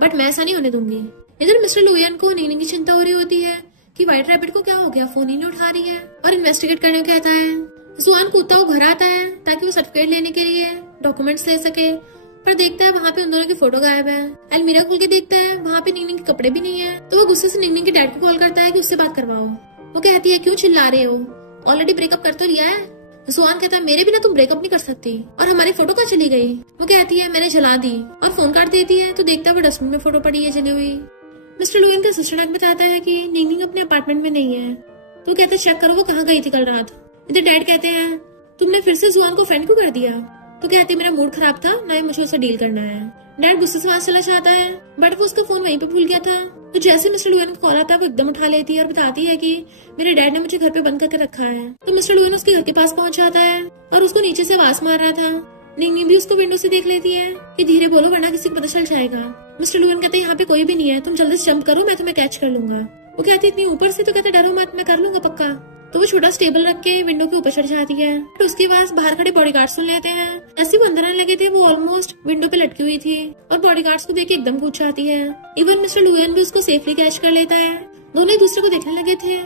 बट मैं ऐसा नहीं होने दूंगी। इधर मिस्टर लुयन को निंगनिंग की चिंता हो रही होती है कि व्हाइट रैबिट को क्या हो गया, फोन ही नहीं उठा रही है, और इन्वेस्टिगेट करने को कहता है। जुआन कूदता हुआ घर आता है ताकि वो सर्टिफिकेट लेने के लिए डॉक्यूमेंट्स ले सके, पर देखता है वहाँ पे उन दोनों की फोटो गायब है। अलमीरा खोल के देखता है वहाँ पे निंगनिंग के कपड़े भी नहीं है, तो वो गुस्से से निंगनिंग के डैड को कॉल करता है कि उससे बात करवाओ। वो कहती है क्यों चिल्ला रहे हो, ऑलरेडी ब्रेकअप कर तो लिया है। जुआन कहता है मेरे बिना तुम ब्रेकअप नहीं कर सकती, और हमारी फोटो कहाँ चली गई। वो कहती है मैंने जला दी, और फोन काट देती है तो देखता है वो डस्टबिन में फोटो पड़ी है जली हुई। मिस्टर लुयन का असिस्टेंट बताता है कि निंगनिंग अपने अपार्टमेंट में नहीं है, तो कहता है चेक करो वो कहाँ गई थी कल रात। इधर डैड कहते हैं तुमने फिर से जुआन को फ्रेंड क्यों कर दिया, तो कहती मेरा मूड खराब था, ना ही मुझे उससे डील करना है। डैड गुस्से से वहां चला जाता है, बट वो उसका फोन वहीं पे भूल गया था। तो जैसे मिस्टर लुयन का कॉल आता है वो एकदम उठा लेती है और बताती है कि मेरे डैड ने मुझे घर पे बंद करके रखा है। तो मिस्टर लुयन उसके घर के पास पहुंच जाता है और उसको नीचे से आवाज मार रहा था। निंगनिंग भी उसको विंडो से देख लेती है कि धीरे बोलो वरना किसी को पता चल जाएगा। मिस्टर लुयन कहते हैं यहाँ पे कोई भी नहीं है, तुम जल्दी से जंप करो, मैं तुम्हें कैच कर लूंगा। वो कहती इतनी ऊपर से, तो कहते डरो मत, मैं कर लूंगा पक्का। तो वो छोटा टेबल रख के विंडो के ऊपर चढ़ जाती है। तो उसके बाद बाहर खड़े बॉडीगार्ड सुन लेते हैं। ऐसे वो अंदर आने लगे थे, वो ऑलमोस्ट विंडो पे लटकी हुई थी और बॉडीगार्ड्स को देख के एकदम कूद जाती है। इवन मिस्टर लुयन भी उसको सेफली कैच कर लेता है। दोनों एक दूसरे को देखने लगे थे।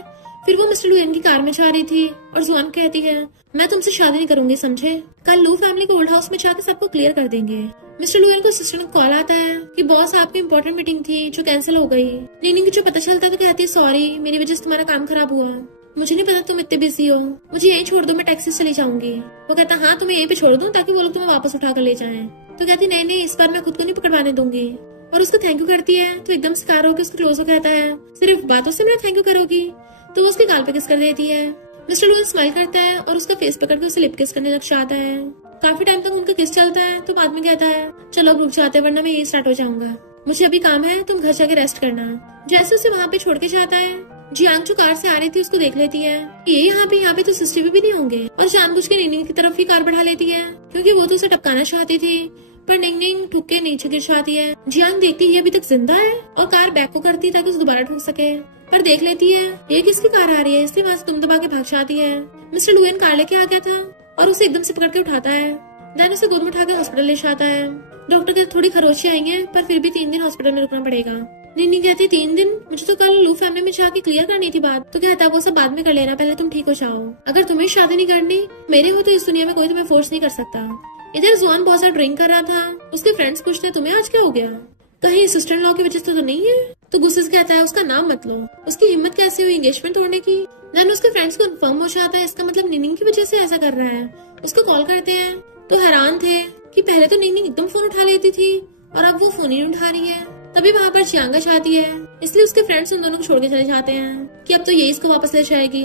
फिर वो मिस्टर लुयन की कार में जा रही थी और जुआन कहती है मैं तुमसे शादी नहीं करूंगी, समझे, कल लू फैमिली को ओल्ड हाउस में जाकर सबको क्लियर कर देंगे। मिस्टर लुयन को असिस्टेंट को कॉल आता है कि बॉस आपकी इम्पोर्टेंट मीटिंग थी जो कैंसिल हो गई। निंगनिंग जो पता चलता तो कहती है सॉरी, मेरी वजह से तुम्हारा काम खराब हुआ, मुझे नहीं पता तुम इतने बिजी हो, मुझे यहीं छोड़ दो, मैं टैक्सी से चली जाऊंगी। वो कहता हाँ तुम्हें यहीं पे छोड़ दूं ताकि वो लोग तुम्हें वापस उठा कर ले जाएं। तो कहती नहीं नहीं, इस बार मैं खुद को नहीं पकड़वाने दूंगी, और उसको थैंक यू करती है। तो एकदम से कार होकर उसको क्लोज हो कहता है सिर्फ बातों से मेरा थैंक यू करोगी, तो वो उसके गाल पे किस कर देती है। मिस्टर लुयन स्माइल करता है और उसका फेस पकड़ के उसे लिप किस करने लग जाता है। काफी टाइम तक उनका किस चलता है, तो बाद में कहता है चलो अब रुक जाते हैं वरना मैं यही स्टार्ट हो जाऊंगा, मुझे अभी काम है, तुम घर जाके रेस्ट करना। जैसे उसे वहाँ पे छोड़ के जाता है, जियांग जो कार से आ रही थी उसको देख लेती है ये यहाँ पे तो सिस्टर भी नहीं होंगे, और जानबूझ के निंगनिंग की तरफ ही कार बढ़ा लेती है क्योंकि वो तो उसे टपकाना चाहती थी, पर निंगनिंग ठुक के नीचे गिर जाती है। जियांग देखती है ये अभी तक जिंदा है और कार बैक को करती है ताकि उसे दोबारा ठुक सके, पर देख लेती है ये किसकी कार आ रही है, इसलिए वहाँ से दुम दबा के भाग जाती है। मिस्टर लुयन कार लेके आ गया था और उसे एकदम से पकड़ के उठाता है, देन उसे गोद में उठा के हॉस्पिटल ले जाता है। डॉक्टर के थोड़ी खरोची आई है, पर फिर भी 3 दिन हॉस्पिटल में रुकना पड़ेगा। निंगनिंग कहती 3 दिन, मुझे तो कल लू फैमिली में जाके क्लियर करनी थी बात। तो कहता वो सब बाद में कर लेना, पहले तुम ठीक हो जाओ, अगर तुम्हें शादी नहीं करनी मेरे हो तो इस दुनिया में कोई तुम्हें फोर्स नहीं कर सकता। इधर जुआन बहुत सारा ड्रिंक कर रहा था, उसके फ्रेंड्स पूछते तुम्हें आज क्या हो गया, कहीं सिस्टर लॉ की वजह से तो नहीं है। तो गुस्से से कहता है उसका नाम मत लो, उसकी हिम्मत कैसे हुई एंगेजमेंट तोड़ने की। देन उसके फ्रेंड्स को इन्फॉर्म हो जाता है इसका मतलब निंगनिंग की वजह से ऐसा कर रहा है। उसको कॉल करते हैं तो हैरान थे कि पहले तो निंगनिंग एकदम फोन उठा लेती थी और अब वो फोन ही नहीं उठा रही है। तभी वहाँ पर जियांग चाहती है, इसलिए उसके फ्रेंड्स उन दोनों को छोड़ के चले जाते हैं कि अब तो ये इसको वापस ले जाएगी।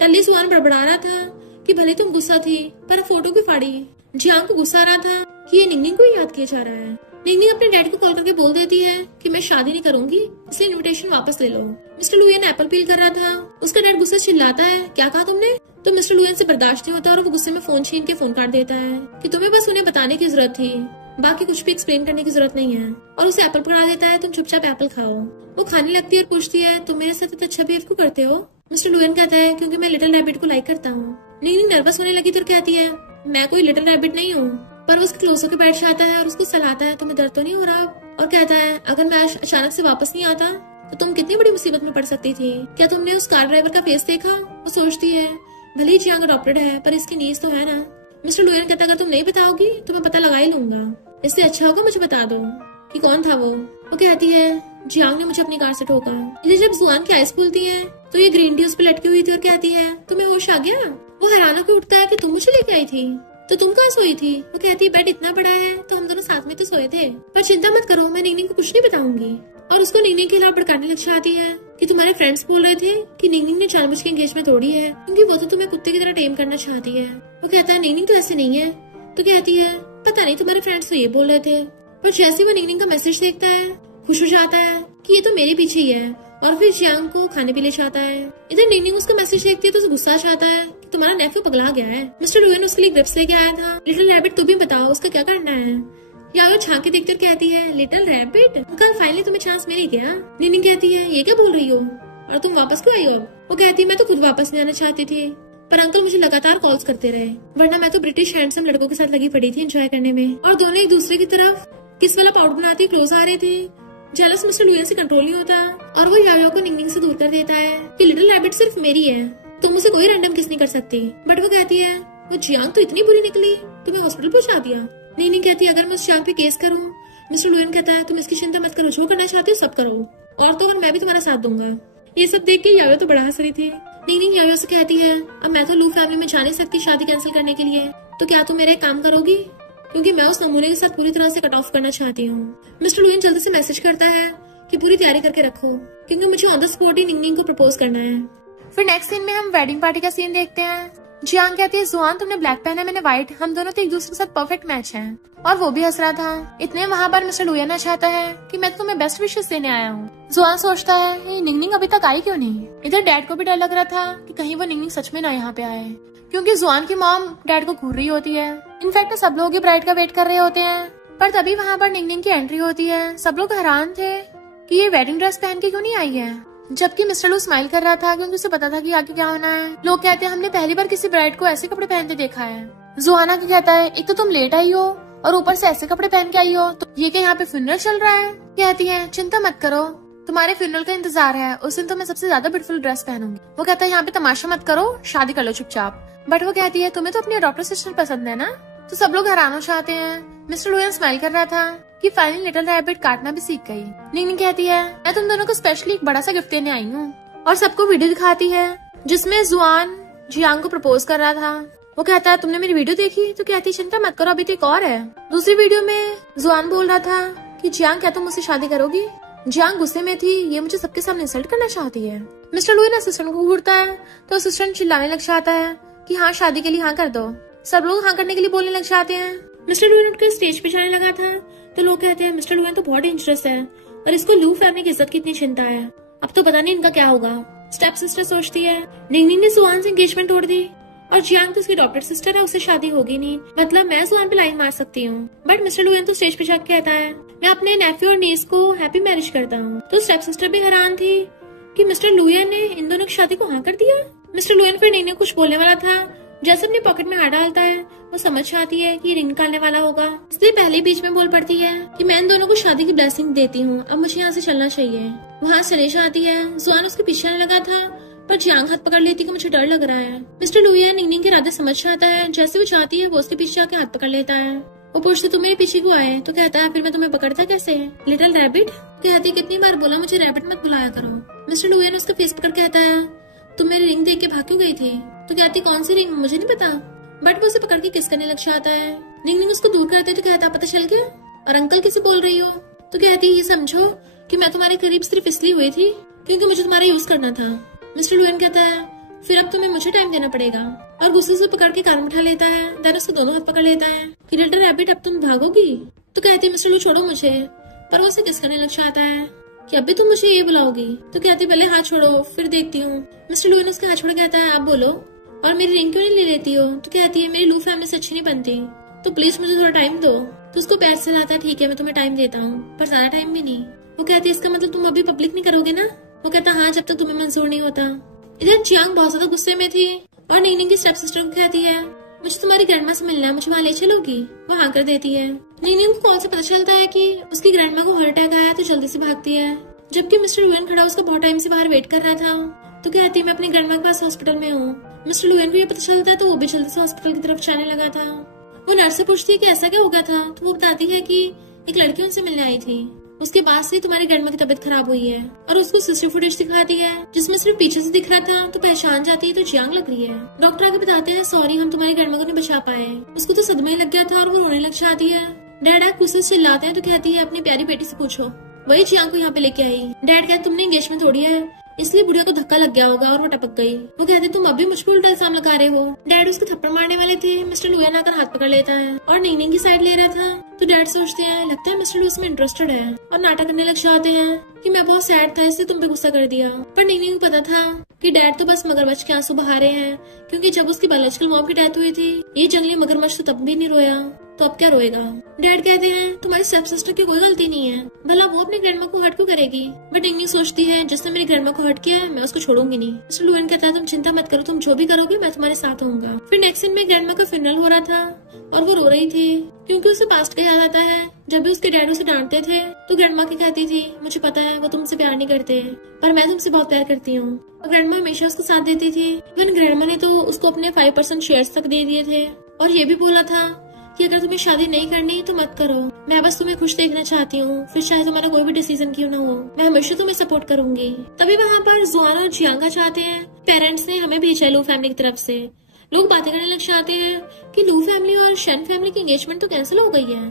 टल्ली जुआन बड़बड़ा रहा था कि भले तुम गुस्सा थी पर फोटो क्यों फाड़ी। जियांग को गुस्सा आ रहा था कि ये निंगनिंग को ही याद किया जा रहा है। निंगनिंग अपने डैड को कॉल करके बोल देती है कि मैं शादी नहीं करूंगी, इसलिए इनविटेशन वापस ले लो। मिस्टर लुयन एप्पल पील कर रहा था, उसका डैड गुस्से से चिल्लाता है क्या कहा तुमने। तो मिस्टर लुयन से बर्दाश्त नहीं होता और वो गुस्से में फोन छीन के फोन काट देता है कि तुम्हें बस उन्हें बताने की जरूरत थी, बाकी कुछ भी एक्सप्लेन करने की जरूरत नहीं है, और उसे एप्पल पकड़ा देता है तुम चुपचाप एप्पल खाओ। वो खाने लगती है और पूछती है तुम मेरे साथ अच्छा बिहेव क्यों करते हो। मिस्टर लुयन कहता है क्योंकि मैं लिटिल रैबिट को लाइक करता हूँ। निंगनिंग नर्वस होने लगी तो कहती है मैं कोई लिटिल रैबिट नहीं हूँ, पर वो उसके क्लोज होकर बैठ जाता है और उसको सलाहता है तुम्हें दर्द तो नहीं हो रहा, और कहता है अगर मैं अचानक से वापस नहीं आता तो तुम कितनी बड़ी मुसीबत में पड़ सकती थी। क्या तुमने उस कार ड्राइवर का फेस देखा। वो सोचती है भले ही जियांग अडॉप्टेड है पर इसकी नीज तो है ना। मिस्टर लुयन कहता अगर तुम नहीं बताओगी तो मैं पता लगा ही लूंगा, इसलिए अच्छा होगा मुझे बता दो कि कौन था वो। वो कहती है जियांग ने मुझे अपनी कार से ठोका। इधर जब जुआन की आइस खुलती है तो ये ग्रीन टी उस पर लटकी हुई थी और कहती है तुम्हें होश आ गया। वो हैरान होकर उठता है कि तुम मुझे लेके आई थी। तो तुम कहाँ सोई थी? वो कहती है बेड इतना बड़ा है तो हम दोनों साथ में तो सोए थे, पर चिंता मत करो, मैं निंगनिंग को कुछ नहीं बताऊंगी। और उसको निंगनिंग के खिलाफ भड़काने लग जाती है कि तुम्हारे फ्रेंड्स बोल रहे थे कि निंगनिंग ने जानबूझ के एंगेजमेंट तोड़ी है क्योंकि वो तो तुम्हें कुत्ते की तरह टेम करना चाहती है। वो कहता है निंगनिंग तो ऐसे नहीं है। तो कहती है पता नहीं, तुम्हारे फ्रेंड्स तो ये बोल रहे थे। पर जैसे वो निंगनिंग का मैसेज देखता है खुश हो जाता है कि ये तो मेरे पीछे ही है, और फिर जियांग को खाने पे ले जाता है। इधर निंगनिंग उसका मैसेज देखती है तो उसे गुस्सा आ जाता है कि तुम्हारा नेफ्यू पगला गया है। मिस्टर लुयन उसके लिए ग्रिप्स लेके आया था। लिटिल रैबिट तुम भी बताओ उसका क्या करना है। यायो झांकी देखकर कहती है लिटिल रैबिट कल फाइनली तुम्हें चांस मिल गया। निंगनिंग कहती है ये क्या बोल रही हो, और तुम वापस क्यों आई हो? वो कहती है मैं तो खुद वापस नहीं आना चाहती थी, पर अंकल मुझे लगातार कॉल्स करते रहे, वरना मैं तो ब्रिटिश हैंडसम लड़कों के साथ लगी पड़ी थी एंजॉय करने में। और दोनों एक दूसरे की तरफ किस वाला पाउडर बनाते क्लोज आ रहे थे। जेलस मिस्टर लुयन से कंट्रोल नहीं होता और वो यायो को निंगनिंग से दूर कर देता है कि लिटिल रैबिट सिर्फ मेरी है, तुम मुझे कोई रैंडम किस नहीं कर सकती। बट वो कहती है वो जियांग तो इतनी बुरी निकली, तुम्हें हॉस्पिटल पहुंचा दिया। निंगनिंग कहती है अगर मैं उस जियांग पे केस करूँ। मिस्टर लुयन कहता है तुम इसकी चिंता मत करो, जो करना चाहते हो सब करो, और तो और मैं भी तुम्हारा साथ दूंगा। ये सब देख के यायो तो बड़ा हंस रही थी। निंगनिंग यायो से कहती है अब मैं तो लू फैमिली में जा नहीं सकती शादी कैंसिल करने के लिए, तो क्या तुम मेरा एक काम करोगी, क्योंकि मैं उस नमूने के साथ पूरी तरह से कट ऑफ करना चाहती हूँ। मिस्टर लुयन जल्दी से मैसेज करता है कि पूरी तैयारी करके रखो क्योंकि मुझे ऑन द स्पॉट ही निंगनिंग को प्रपोज करना है। फिर नेक्स्ट सीन में हम वेडिंग पार्टी का सीन देखते हैं। जियांग कहती है जुआन तुमने ब्लैक पहना मैंने व्हाइट, हम दोनों तो एक दूसरे के साथ परफेक्ट मैच हैं। और वो भी हंस रहा था। इतने वहाँ पर मिस्टर लुयन चाहता है कि मैं तो तुम्हें बेस्ट विशेस देने आया हूँ। जुआन सोचता है ये निंगनिंग अभी तक आई क्यों नहीं। इधर डैड को भी डर लग रहा था कि कहीं वो निंगनिंग सच में ना यहाँ पे आए, क्योंकि जुआन की मॉम डैड को घूर रही होती है। इनफैक्ट सब लोग ब्राइड का वेट कर रहे होते हैं, पर तभी वहाँ पर निंगनिंग की एंट्री होती है। सब लोग हैरान थे कि ये वेडिंग ड्रेस पहन के क्यों नहीं आई है, जबकि मिस्टर लू स्माइल कर रहा था क्योंकि उसे पता था कि आगे क्या होना है। लोग कहते हैं हमने पहली बार किसी ब्राइड को ऐसे कपड़े पहनते देखा है। जुआना की कहता है एक तो तुम लेट आई हो और ऊपर से ऐसे कपड़े पहन के आई हो, तो ये क्या यहाँ पे फ्यूनरल चल रहा है। कहती है चिंता मत करो, तुम्हारे फ्यूनरल का इंतजार है, उस दिन तो मैं सबसे ज्यादा ब्यूटीफुल ड्रेस पहनूंगी। वो कहता है यहाँ पे तमाशा मत करो, शादी कर लो चुपचाप। बट वो कहती है तुम्हें तो अपनी अडॉप्टर सिस्टर पसंद है ना। तो सब लोग हैरान हो जाते हैं। मिस्टर लुयन स्माइल कर रहा था कि फाइनली लिटिल रैबिट काटना भी सीख गई। निंगनिंग कहती है मैं तुम दोनों को स्पेशली एक बड़ा सा गिफ्ट देने आई हूँ, और सबको वीडियो दिखाती है जिसमें जुआन जियांग को प्रपोज कर रहा था। वो कहता है तुमने मेरी वीडियो देखी। तो कहती है चिंता मत करो, अभी तो एक और है। दूसरी वीडियो में जुआन बोल रहा था कि जियांग क्या तुम मुझसे शादी करोगी। जियांग गुस्से में थी, ये मुझे सबके सामने इंसल्ट करना चाहती है। मिस्टर लुयन असिस्टेंट को घूरता है तो असिस्टेंट चिल्लाने लग जाता है कि हाँ शादी के लिए हाँ कर दो। सब लोग हाँ करने के लिए बोलने लग जाते हैं। मिस्टर लुयन उठकर स्टेज पे जाने लगा था तो लोग कहते हैं मिस्टर लुयन तो बहुत डेंजरस है और इसको लू फैमिली की इज्जत की इतनी चिंता है, अब तो पता नहीं इनका क्या होगा। स्टेप सिस्टर सोचती है निंगनिंग ने जुआन से एंगेजमेंट तोड़ दी और जियांग तो उसकी डॉक्टर सिस्टर है, उससे शादी होगी नहीं, मतलब मैं जुआन पे लाइन मार सकती हूँ। बट मिस्टर लुयन तो स्टेज पे जाकर कहता है मैं अपने नेफ्यू और नीस को हैप्पी मैरिज करता हूँ। तो स्टेप सिस्टर भी हैरान थी कि मिस्टर लुयन ने इन दोनों की शादी को हाँ कर दिया। मिस्टर लुयन फिर निंगनिंग कुछ बोलने वाला था, जैसे अपने पॉकेट में हाथ डालता है वो समझ आती है कि रिंग निकालने वाला होगा, इसलिए पहले बीच में बोल पड़ती है कि मैं इन दोनों को शादी की ब्लेसिंग देती हूँ, अब मुझे यहाँ से चलना चाहिए। वहाँ चले जाती है। जुआन उसके पीछे आने लगा था पर जियांग हाथ पकड़ लेती कि मुझे डर लग रहा है। मिस्टर लुयन निंगनिंग के इरादे समझ आता है, जैसे वो चाहती है वो उसके पीछे आके हाथ पकड़ लेता है। वो पूछती तुम मेरे पीछे क्यों आए। तो कहता है फिर मैं तुम्हें पकड़ता कैसे, लिटिल रैबिट। कहती कितनी बार बोला मुझे रैबिट मत बुलाया करो। मिस्टर लुयन उसका फेस पकड़ कहता है तुम मेरी रिंग देख के भाग क्यों गई थी। तो कहती कौन सी रिंग, मुझे नहीं पता। बट वो उसे पकड़ के किस करने लग जाता है। निंगनिंग उसको दूर करते तो कहता पता चल गया, और अंकल किसे बोल रही हो। तो कहती ये समझो कि मैं तुम्हारे करीब सिर्फ इसलिए हुई थी क्योंकि मुझे तुम्हारा यूज करना था। मिस्टर लुयन कहता है फिर अब तुम्हें मुझे टाइम देना पड़ेगा, और गुस्से से पकड़ के कान उठा लेता है। देन उसको दोनों हाथ पकड़ लेता है कि लिटिल रैबिट अब तुम भागोगी। तो कहती मिस्टर लू छोड़ो मुझे, पर वो उसे किस करने लग जाता है कि अभी तुम मुझे ये बुलाओगी। तो कहती पहले हाथ छोड़ो फिर देखती हूँ। मिस्टर लुयन उसके हाथ छोड़ कहता है आप बोलो, और मेरी रिंग क्यों नहीं ले लेती हो। तो कहती है मेरी लू फैमिली से अच्छी नहीं बनती, तो प्लीज मुझे थोड़ा टाइम दो। तो उसको पैर से लाता है ठीक है मैं तुम्हें टाइम देता हूँ, पर ज्यादा टाइम भी नहीं। वो कहती है इसका मतलब तुम अभी पब्लिक नहीं करोगे ना। वो कहता हाँ जब तक तुम्हें मंजूर नहीं होता। इधर जियांग बहुत ज्यादा गुस्से में थी और निंगनिंग की स्टेप सिस्टर को कहती है मुझे तुम्हारी ग्रैंडमा से मिलना है, मुझे वहाँ ले चलोगी। वो हाँ कर देती है। निंगनिंग को कॉल से पता चलता है कि उसकी ग्रैंडमा को हार्ट अटैक आया, तो जल्दी से भागती है, जबकि मिस्टर लुयन खड़ा उसका बहुत टाइम से बाहर वेट कर रहा था। तो कहती है मैं अपनी ग्रैंडमा के पास हॉस्पिटल में हूँ। मिस्टर लुयन को ये पता चलता है तो वो भी जल्दी से हॉस्पिटल की तरफ जाने लगा था। वो नर्स से पूछती है कि ऐसा क्या हो गया था। तो वो बताती है कि एक लड़की उनसे मिलने आई थी उसके बाद से तुम्हारी ग्रैंडमा की तबीयत खराब हुई है। और उसको सीसीटीवी फुटेज दिखाती है जिसमें सिर्फ पीछे से दिख रहा था तो पहचान जाती है तो जियांग लग रही है। डॉक्टर आगे बताते हैं सॉरी हम तुम्हारी ग्रैंडमा को नहीं बचा पाए। उसको तो सदमा ही लग गया था और वो रोने लग जाती है। डैड आग गुस्से से चिल्लाते हैं तो कहती है अपनी प्यारी बेटी से पूछो। वही जियांग को यहाँ पे लेके आई। डैड कहते तुमने एंगेजमेंट तोड़ी है इसलिए बुढ़िया को धक्का लग गया होगा और वो टपक गई। वो कहते तुम अभी मुझ पर उल्टा इल्जाम लगा रहे हो। डैड उसको थप्पड़ मारने वाले थे, मिस्टर लुयन आकर हाथ पकड़ लेता है और नीनिंग की साइड ले रहा था। तो डैड सोचते हैं लगता है मिस्टर लू इसमें इंटरेस्टेड है और नाटक करने लग जाते हैं कि मैं बहुत सैड था इसलिए तुम पे गुस्सा कर दिया। पर नीनिंग को पता था कि डैड तो बस मगरमच्छ के आंसू बहा रहे हैं, क्योंकि जब उसकी बायोलॉजिकल मॉम की डेथ हुई थी ये जंगली मगरमच्छ तो तब भी नहीं रोया, तो अब क्या रोएगा। डैड कहते हैं तुम्हारी स्टेप सिस्टर की कोई गलती नहीं है, भला वो अपने ग्रैंडमा को हर्ट क्यों करेगी। बट नीनिंग सोचती है जिसने मेरी ग्रैंडमा को हर्ट किया है मैं उसको छोड़ूंगी नहीं। मिस्टर लुयन कहता है तुम चिंता मत करो, तुम जो भी करोगे मैं तुम्हारे साथ होऊंगा। फिर नेक्स्ट सीन में ग्रैंडमा का फ्यूनरल हो रहा था और वो रो रही थी क्योंकि उसे पास्ट का याद आता है। जब भी उसके डैड उसे डांटते थे तो ग्रैंडमा की कहती थी मुझे पता है वो तुमसे प्यार नहीं करते पर मैं तुमसे बहुत प्यार करती हूँ। और ग्रैंडमा हमेशा उसको साथ देती थी। इवन ग्रैंडमा ने तो उसको अपने 5% शेयर्स तक दे दिए थे और ये भी बोला था कि अगर तुम्हें शादी नहीं करनी तो मत करो, मैं बस तुम्हें खुश देखना चाहती हूँ, फिर चाहे तुम्हारा कोई भी डिसीजन क्यों ना हो मैं हमेशा तुम्हें सपोर्ट करूंगी। तभी वहाँ पर जुआन और जियांग चाहते हैं पेरेंट्स ने हमें भेजा लू फैमिली की तरफ से। लोग बातें करने लग जाते हैं कि लू फैमिली और शन फैमिली की एंगेजमेंट तो कैंसिल हो गई है,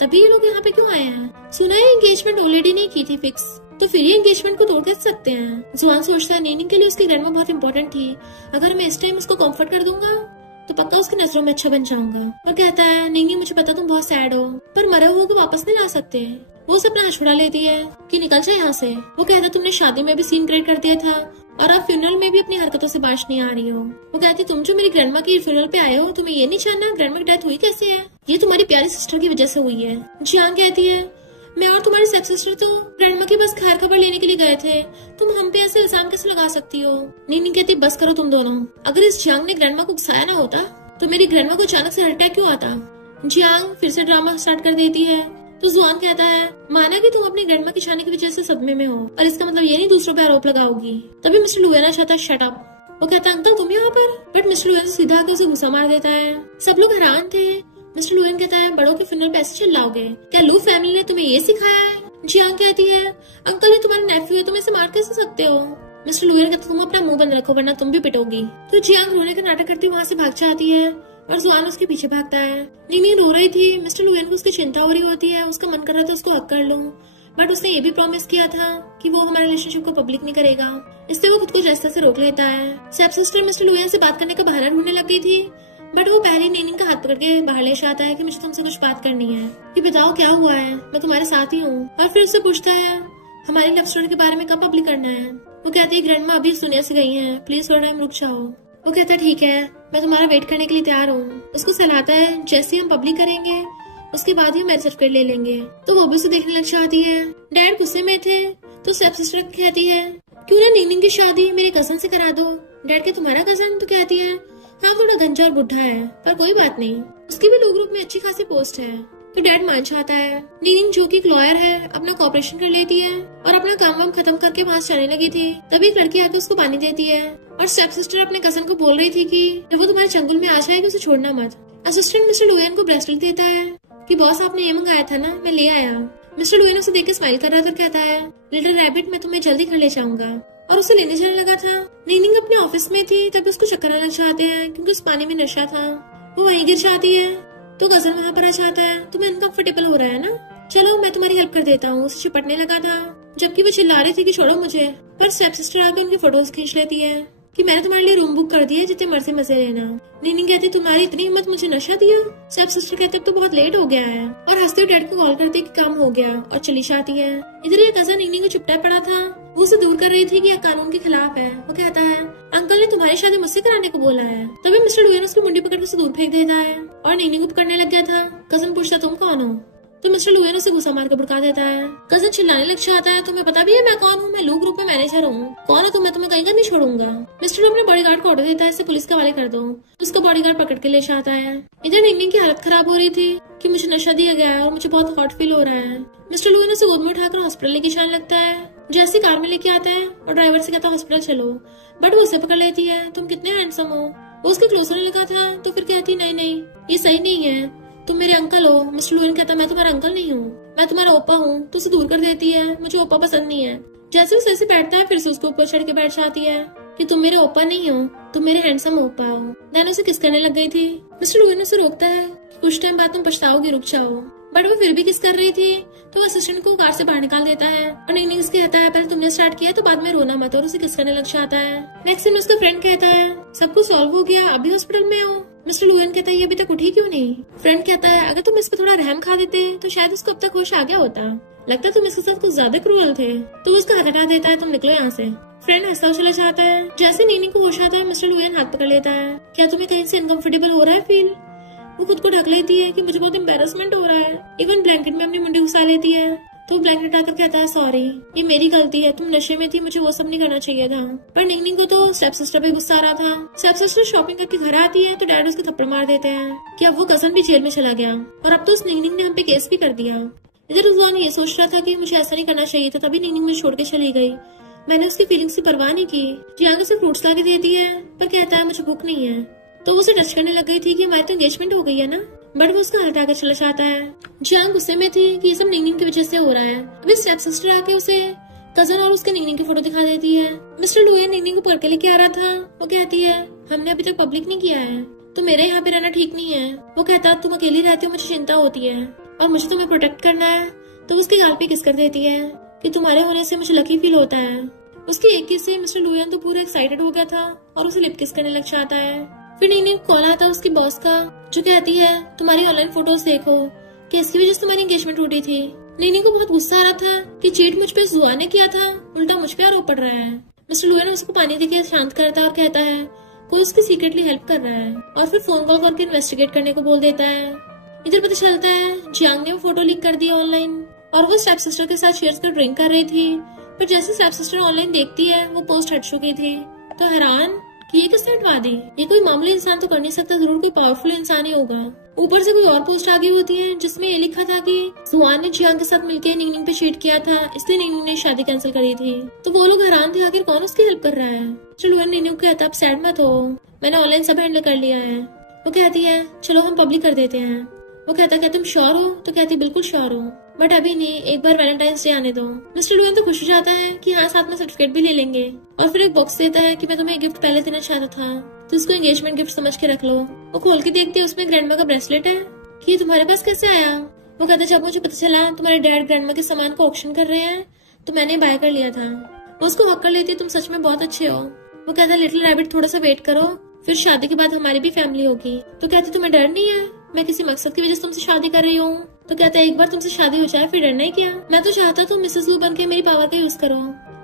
तभी ये लोग यहाँ पे क्यों आए हैं। सुना है एंगेजमेंट ऑलरेडी नहीं की थी फिक्स, तो फिर ये एंगेजमेंट को तोड़ कैसे सकते हैं। जुआन सोचता है नीनिंग के लिए उसकी ग्रैंडमा बहुत इंपॉर्टेंट थी, अगर मैं इस टाइम उसको कम्फर्ट कर दूंगा तो पक्का उसकी नजरों में अच्छा बन जाऊंगा। और कहता है नहीं मुझे पता तुम बहुत सैड हो पर मरे हुए को वापस नहीं ला सकते। वो उसे अपना हाथ छुड़ा लेती है कि निकल जाए यहाँ से। वो कहता तुमने शादी में भी सीन क्रिएट कर दिया था और आप फ्यूनरल में भी अपनी हरकतों से बाश नहीं आ रही हो। वो कहती तुम जो मेरी ग्रैंडमा की फ्यूनरल पे आए हो तुम्हें ये नहीं जानना ग्रैंडमा की डेथ हुई कैसे है, ये तुम्हारी प्यारी सिस्टर की वजह से हुई है। जियांग कहती है मैं और तुम्हारी स्टेप सिस्टर तो ग्रैंडमा की बस खैर खबर लेने के लिए गए थे, तुम हम पे ऐसे इल्जाम कैसे लगा सकती हो। नीनिंग कहती बस करो तुम दोनों, अगर इस जियांग ने ग्रैंडमा को उकसाया ना होता तो मेरी ग्रैंडमा को अचानक से अटैक क्यों आता। जियांग फिर से ड्रामा स्टार्ट कर देती है तो जुआन कहता है माना कि तुम अपनी ग्रैंडमा की जाने की वजह से सदमे में हो और इसका मतलब ये नहीं दूसरों पे आरोप लगाओगी। तभी मिस्टर लुएना चाहता है शट अप। वो कहता अंकल तुम यहाँ पर, बट मिस्टर लुएन सीधा आकर उसे गुस्सा मार देता है। सब लोग हैरान थे। मिस्टर लुएन कहता है बड़ों के फ्यूनरल पे ऐसे चिल्लाओगे, क्या लू फैमिली ने तुम्हें ये सिखाया है। जियांग कहती है अंकल ये तुम्हारे नेफ्यू है, तुम इसे मार कैसे सकते हो। मिस्टर लुएन कहता तुम अपना मुंह बंद रखो वरना तुम भी पिटोगी। तो जियांग रोने का नाटक करती वहाँ से भाग जाती है और जुआन उसके पीछे भागता है। नीनी रो रही थी, मिस्टर लुएन को उसकी चिंता हो रही होती है, उसका मन कर रहा था उसको हक कर लूं, बट उसने ये भी प्रॉमिस किया था कि वो हमारे रिलेशनशिप को पब्लिक नहीं करेगा, इसलिए वो खुद को जैसे से रोक लेता है। स्टेप सिस्टर मिस्टर लुएन से बात करने का बहाना ढूंढने लग गई थी बट वो पहले नीनिंग का हाथ पकड़ के बाहर ले जाता है कि मुझे तुमसे कुछ बात करनी है, कि बताओ क्या हुआ है, मैं तुम्हारे साथ ही हूँ। और फिर उससे पूछता है हमारी लव स्टोरी के बारे में कब पब्लिक करना है। वो कहती है ग्रैंडमा अभी इस दुनिया से गई है, प्लीज थोड़ा टाइम रुक जाओ। वो कहता है ठीक है मैं तुम्हारा वेट करने के लिए तैयार हूँ। उसको सलाहता है जैसे हम पब्लिक करेंगे उसके बाद ही मैरिज सर्टिफिकेट ले लेंगे। तो वो भी उसे देखने लग जाती है। डैड गुस्से में थे तो स्टेप सिस्टर कहती है क्यों ना नीनिंग की शादी मेरे कजन से करा दो। डैड के तुम्हारा कजन, तो कहती है हाँ थोड़ा गंजा और बुढ़ा है पर कोई बात नहीं, उसकी भी लो ग्रुप में अच्छी खासी पोस्ट है। तो डैड मान चाहता है। नीनिंग जो कि एक लॉयर है अपना कॉपरेशन कर लेती है और अपना काम वाम खत्म करके वहाँ चलने लगी थी। तभी एक लड़की आकर उसको पानी देती है और स्टेप सिस्टर अपने कजन को बोल रही थी कि जब वो तुम्हारे चंगुल में आ जाएगी उसे छोड़ना मत। असिस्टेंट मिस्टर लुएन को ब्रेसलेट देता है कि बॉस आपने ये मंगाया था ना, मैं ले आया। मिस्टर लुएन उसे देख के स्माइल कर रहा था और कहता है लिटिल रैबिट मैं तुम्हें जल्दी घर ले जाऊंगा, और उसे लेने जाने लगा था। नीनिंग अपने ऑफिस में थी तब उसको चक्कर आने लग जाते हैं क्योंकि उस पानी में नशा था। वो वहीं गिर जाती है तो कजन वहाँ पर आ जाता है। तुम्हें अनकंफर्टेबल हो रहा है ना, चलो मैं तुम्हारी हेल्प कर देता हूँ। उसे चिपटने लगा था जबकि वो चिल्ला रही थी कि छोड़ो मुझे, पर स्टेप सिस्टर आकर उनकी फोटोज खींच लेती है कि मैंने तुम्हारे लिए रूम बुक कर दिया है, जितने मर्जी मजे लेना। नीनिंग कहती तुम्हारी इतनी हिम्मत मुझे नशा दिया। स्टेप सिस्टर कहते अब तो बहुत लेट हो गया है और हंसते हुए डैड को कॉल करती कि काम हो गया और चली जाती है। इधर ये कजन नीनिंग को चिपटा पड़ा था, वो उसे दूर कर रही थी कि यह कानून के खिलाफ है। वो कहता है अंकल ने तुम्हारी शादी मुझसे कराने को बोला है। तभी मिस्टर लुएन उसकी मुंडी पकड़ उसे दूर फेंक देता है और नीनिंग को पकड़ने लग गया था। कजन पूछता तुम कौन हो, तो मिस्टर लुएन उसे गुस्सा मार कर भड़का देता है। कजन चिल्लाने लग जाता है तुम्हें पता भी है मैं कौन हूँ, मैं लू ग्रुप में मैनेजर हूँ, कौन हो तुम्हें, तुम्हें कहीं का नहीं छोड़ूंगा। मिस्टर लू अपने बॉडीगार्ड को ऑर्डर देता है इसे पुलिस के हवाले कर दो। उसका बॉडीगार्ड पकड़ के ले जाता है। इधर नीनिंग की हालत खराब हो रही थी कि मुझे नशा दिया गया है और मुझे बहुत हॉट फील हो रहा है। मिस्टर लुएन उसे गोद में उठाकर हॉस्पिटल लेके जाने लगता है। जैसे कार में लेके आता है और ड्राइवर से कहता है हॉस्पिटल चलो, बट वो उसे पकड़ लेती है तुम कितने हैंडसम हो। वो उसके क्लोज होने लगा था तो फिर कहती नहीं नहीं ये सही नहीं है, तुम मेरे अंकल हो। मिस्टर लुएन कहता मैं तुम्हारा अंकल नहीं हूँ, मैं तुम्हारा ओपा हूँ। तो उसे दूर कर देती है, मुझे ओपा पसंद नहीं है। जैसे वो से बैठता है फिर से उसके ऊपर चढ़ के बैठ जाती है कि तुम मेरे ओपा नहीं हो, तुम मेरे हैंडसम ओपा हो। देन उसे किस करने लग गई थी। मिस्टर लुएन उसे रोकता है कि कुछ टाइम बाद तुम पछताओगी, रुक जाओ। बट वो फिर भी किस कर रही थी तो वो असिस्टेंट को कार से बाहर निकाल देता है और निंगनिंग से कहता है पहले तुमने स्टार्ट किया तो बाद में रोना मत, और उसे किस करने लग जाता है। नेक्स्ट सीन में उसका फ्रेंड कहता है सब कुछ सॉल्व हो गया, अभी हॉस्पिटल में हो। मिस्टर लुएन कहता है ये अभी तक उठी क्यों नहीं। फ्रेंड कहता है अगर तुम इस पर थोड़ा रहम खा देते तो शायद उसको अब तक होश आ गया होता, लगता तुम इसके साथ कुछ ज्यादा क्रूअल थे। तो उसका हाथ हटा देता है, तुम निकलो यहाँ से। फ्रेंड हंसता चला जाता है। जैसे निंगनिंग को होश आता है मिस्टर लुएन हाथ पकड़ लेता है, क्या तुम्हें कहीं से अनकंफर्टेबल हो रहा है फील। वो खुद को ढक लेती है कि मुझे बहुत एम्बेरसमेंट हो रहा है। इवन ब्लैंकेट में अपनी मुंडी घुसा लेती है तो ब्लैंकेट आकर कहता है सॉरी, ये मेरी गलती है, तुम नशे में थी, मुझे वो सब नहीं करना चाहिए था। पर निंगनिंग को तो स्टेप सिस्टर पे गुस्सा आ रहा था। स्टेप सिस्टर शॉपिंग करके घर आती है तो डैड उसको थप्पड़ मार देते हैं कि अब वो कजन भी जेल में चला गया और अब तो उस निंगनिंग ने हम पे केस भी कर दिया। इधर जुआन ये सोच रहा था कि मुझे ऐसा नहीं करना चाहिए था, तभी निंगनिंग मुझे छोड़ के चली गई। मैंने उसकी फीलिंग्स की परवाह नहीं की। जियांग उसे फ्रूट्स ला के देती है पर कहता है मुझे भूख नहीं है। तो उसे टच करने लग गई थी कि हमारी तो एंगेजमेंट हो गई है ना, बट वो उसका हटाकर चला जाता है। जियांग गुस्से में थी कि ये सब निंगनिंग की वजह से हो रहा है। अभी स्टेप सिस्टर आके उसे कजन और उसके निंगनिंग की फोटो दिखा देती है। मिस्टर लुएन निंगनिंग को पढ़ के लेके आ रहा था। वो कहती है हमने अभी तक पब्लिक नहीं किया है, तो मेरे यहाँ पे रहना ठीक नहीं है। वो कहता तुम अकेली रहती हो, मुझे चिंता होती है और मुझे तुम्हें प्रोटेक्ट करना है। तो उसके गाल पे किस कर देती है कि तुम्हारे होने से मुझे लकी फील होता है। उसकी एक किस से मिस्टर लुएन तो पूरा एक्साइटेड हो गया था और उसे लिप किस करने लग जाता है। फिर निंगनिंग कॉल आता है उसकी बॉस का जो कहती है तुम्हारी ऑनलाइन फोटोज देखो कि इसकी वजह से तुम्हारी एंगेजमेंट टूटी थी। निंगनिंग को बहुत गुस्सा आ रहा था कि चीट मुझ पे जुआन ने किया था, उल्टा मुझ पे आरोप पड़ रहा है। मिस्टर लुएन उसको पानी देके शांत करता है और कहता है कोई उसकी सीक्रेटली हेल्प कर रहा है और फिर फोन कॉल करके इन्वेस्टिगेट करने को बोल देता है। इधर पता चलता है जियांग ने वो फोटो लीक कर दी ऑनलाइन और वो स्टेप सिस्टर के साथ शेयर कर ड्रिंक कर रही थी। पर जैसे स्टेप सिस्टर ऑनलाइन देखती है वो पोस्ट हट चुकी थी तो हैरान कि ये किसने हटवा दी। ये कोई मामूली इंसान तो कर नहीं सकता, जरूर कोई पावरफुल इंसान ही होगा। ऊपर से कोई और पोस्ट आगे होती है जिसमें ये लिखा था कि जुआन ने जियांग के साथ मिलकर निंगनिंग पे चीट किया था, इसलिए निंगनिंग ने शादी कैंसिल करी थी। तो वो लोग हैरान थे आखिर कौन उसकी हेल्प कर रहा है। चलो निंगनिंग को कहता है अब सैड मत हो, मैंने ऑनलाइन सब हैंडल कर लिया है। वो कहती है चलो हम पब्लिक कर देते हैं। वो कहता क्या तुम श्योर हो। तो कहती बिल्कुल श्योर हो, बट अभी नहीं, एक बार वैलेंटाइंस डे आने दो। मिस्टर लुएन तो खुश हो जाता है कि हाँ साथ में सर्टिफिकेट भी ले लेंगे और फिर एक बॉक्स देता है कि मैं तुम्हें गिफ्ट पहले देना चाहता था तो इसको एंगेजमेंट गिफ्ट समझ के रख लो। वो खोल के देखती है उसमें ग्रैंडमा का ब्रेसलेट है कि ये तुम्हारे पास कैसे आया। वो कहता जब मुझे पता चला तुम्हारे डैड ग्रैंडमा के सामान को ऑक्शन कर रहे हैं तो मैंने बाय कर लिया था। वो उसको हक कर लेती है तुम सच में बहुत अच्छे हो। वो कहता लिटिल रैबिट थोड़ा सा वेट करो, फिर शादी के बाद हमारी भी फैमिली होगी। तो कहती तुम्हें डर नहीं है, मैं किसी मकसद की वजह से तुमसे शादी कर रही हूँ। तो कहता है एक बार तुमसे शादी हो जाए फिर डरना ही क्या। मैं तो चाहता तुम मिसेस लू बन के मेरी पावर का यूज करो,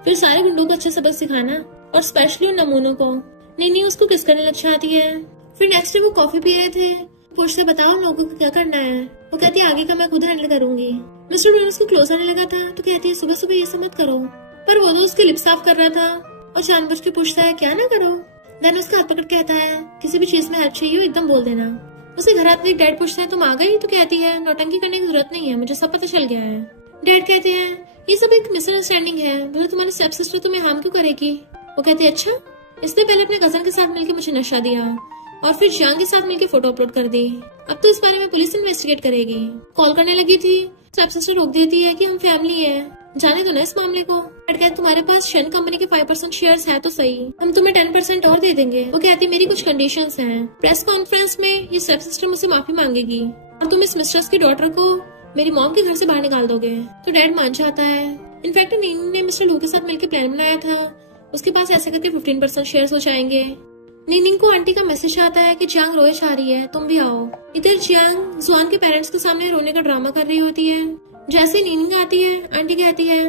फिर सारे गुंडों को अच्छे सबक सिखाना और स्पेशली उन नमूनों को। नहीं उसको किस करने लग जाती है। फिर नेक्स्ट डे वो कॉफी पी रहे थे, पूछते बताओ हम लोगों को क्या करना है। वो कहती है आगे का मैं खुद हैंडल करूंगी। मिस्टर लुएन उसको क्लोज आने लगा था तो कहती है सुबह सुबह ये सब मत करो, पर वो तो उसके लिप साफ कर रहा था और जानबूझ के पूछता है क्या ना करो। देन उसका हाथ पकड़ कहता है किसी भी चीज में हेल्प चाहिए हो एकदम बोल देना। उसे घर आते ही डैड पूछता है तुम आ गई। तो कहती है नौटंकी करने की जरूरत नहीं है, मुझे सब पता चल गया है। डैड कहते हैं ये सब एक मिसअंडरस्टैंडिंग है, भले तुम्हारी स्टेप सिस्टर तुम्हें हार्म क्यों करेगी। वो कहती है अच्छा, इसने पहले अपने कजन के साथ मिलकर मुझे नशा दिया और फिर जियांग के साथ मिलकर फोटो अपलोड कर दी, अब तो इस बारे में पुलिस इन्वेस्टिगेट करेगी। कॉल करने लगी थी, स्टेप सिस्टर रोक देती है कि हम फैमिली है, जाने दो ना इस मामले को। डैड कहते तुम्हारे पास शन कंपनी के 5% शेयर्स है तो सही, हम तुम्हें 10% और दे देंगे। वो कहती मेरी कुछ कंडीशंस हैं। प्रेस कॉन्फ्रेंस में ये स्टेप सिस्टर मुझसे माफी मांगेगी और तुम इस मिस्ट्रेस की डॉटर को मेरी मॉम के घर से बाहर निकाल दोगे। तो डैड मान जाता है। इनफैक्ट निंगनिंग ने मिस्टर लू के साथ मिलकर प्लान बनाया था, उसके पास ऐसे करके 15% शेयर्स हो जाएंगे। निंगनिंग को आंटी का मैसेज आता है कि जियांग रोए जा रही है, तुम भी आओ। इधर जियांग जुआन के पेरेंट्स के सामने रोने का ड्रामा कर रही होती है। जैसे निंगनिंग आती है आंटी कहती है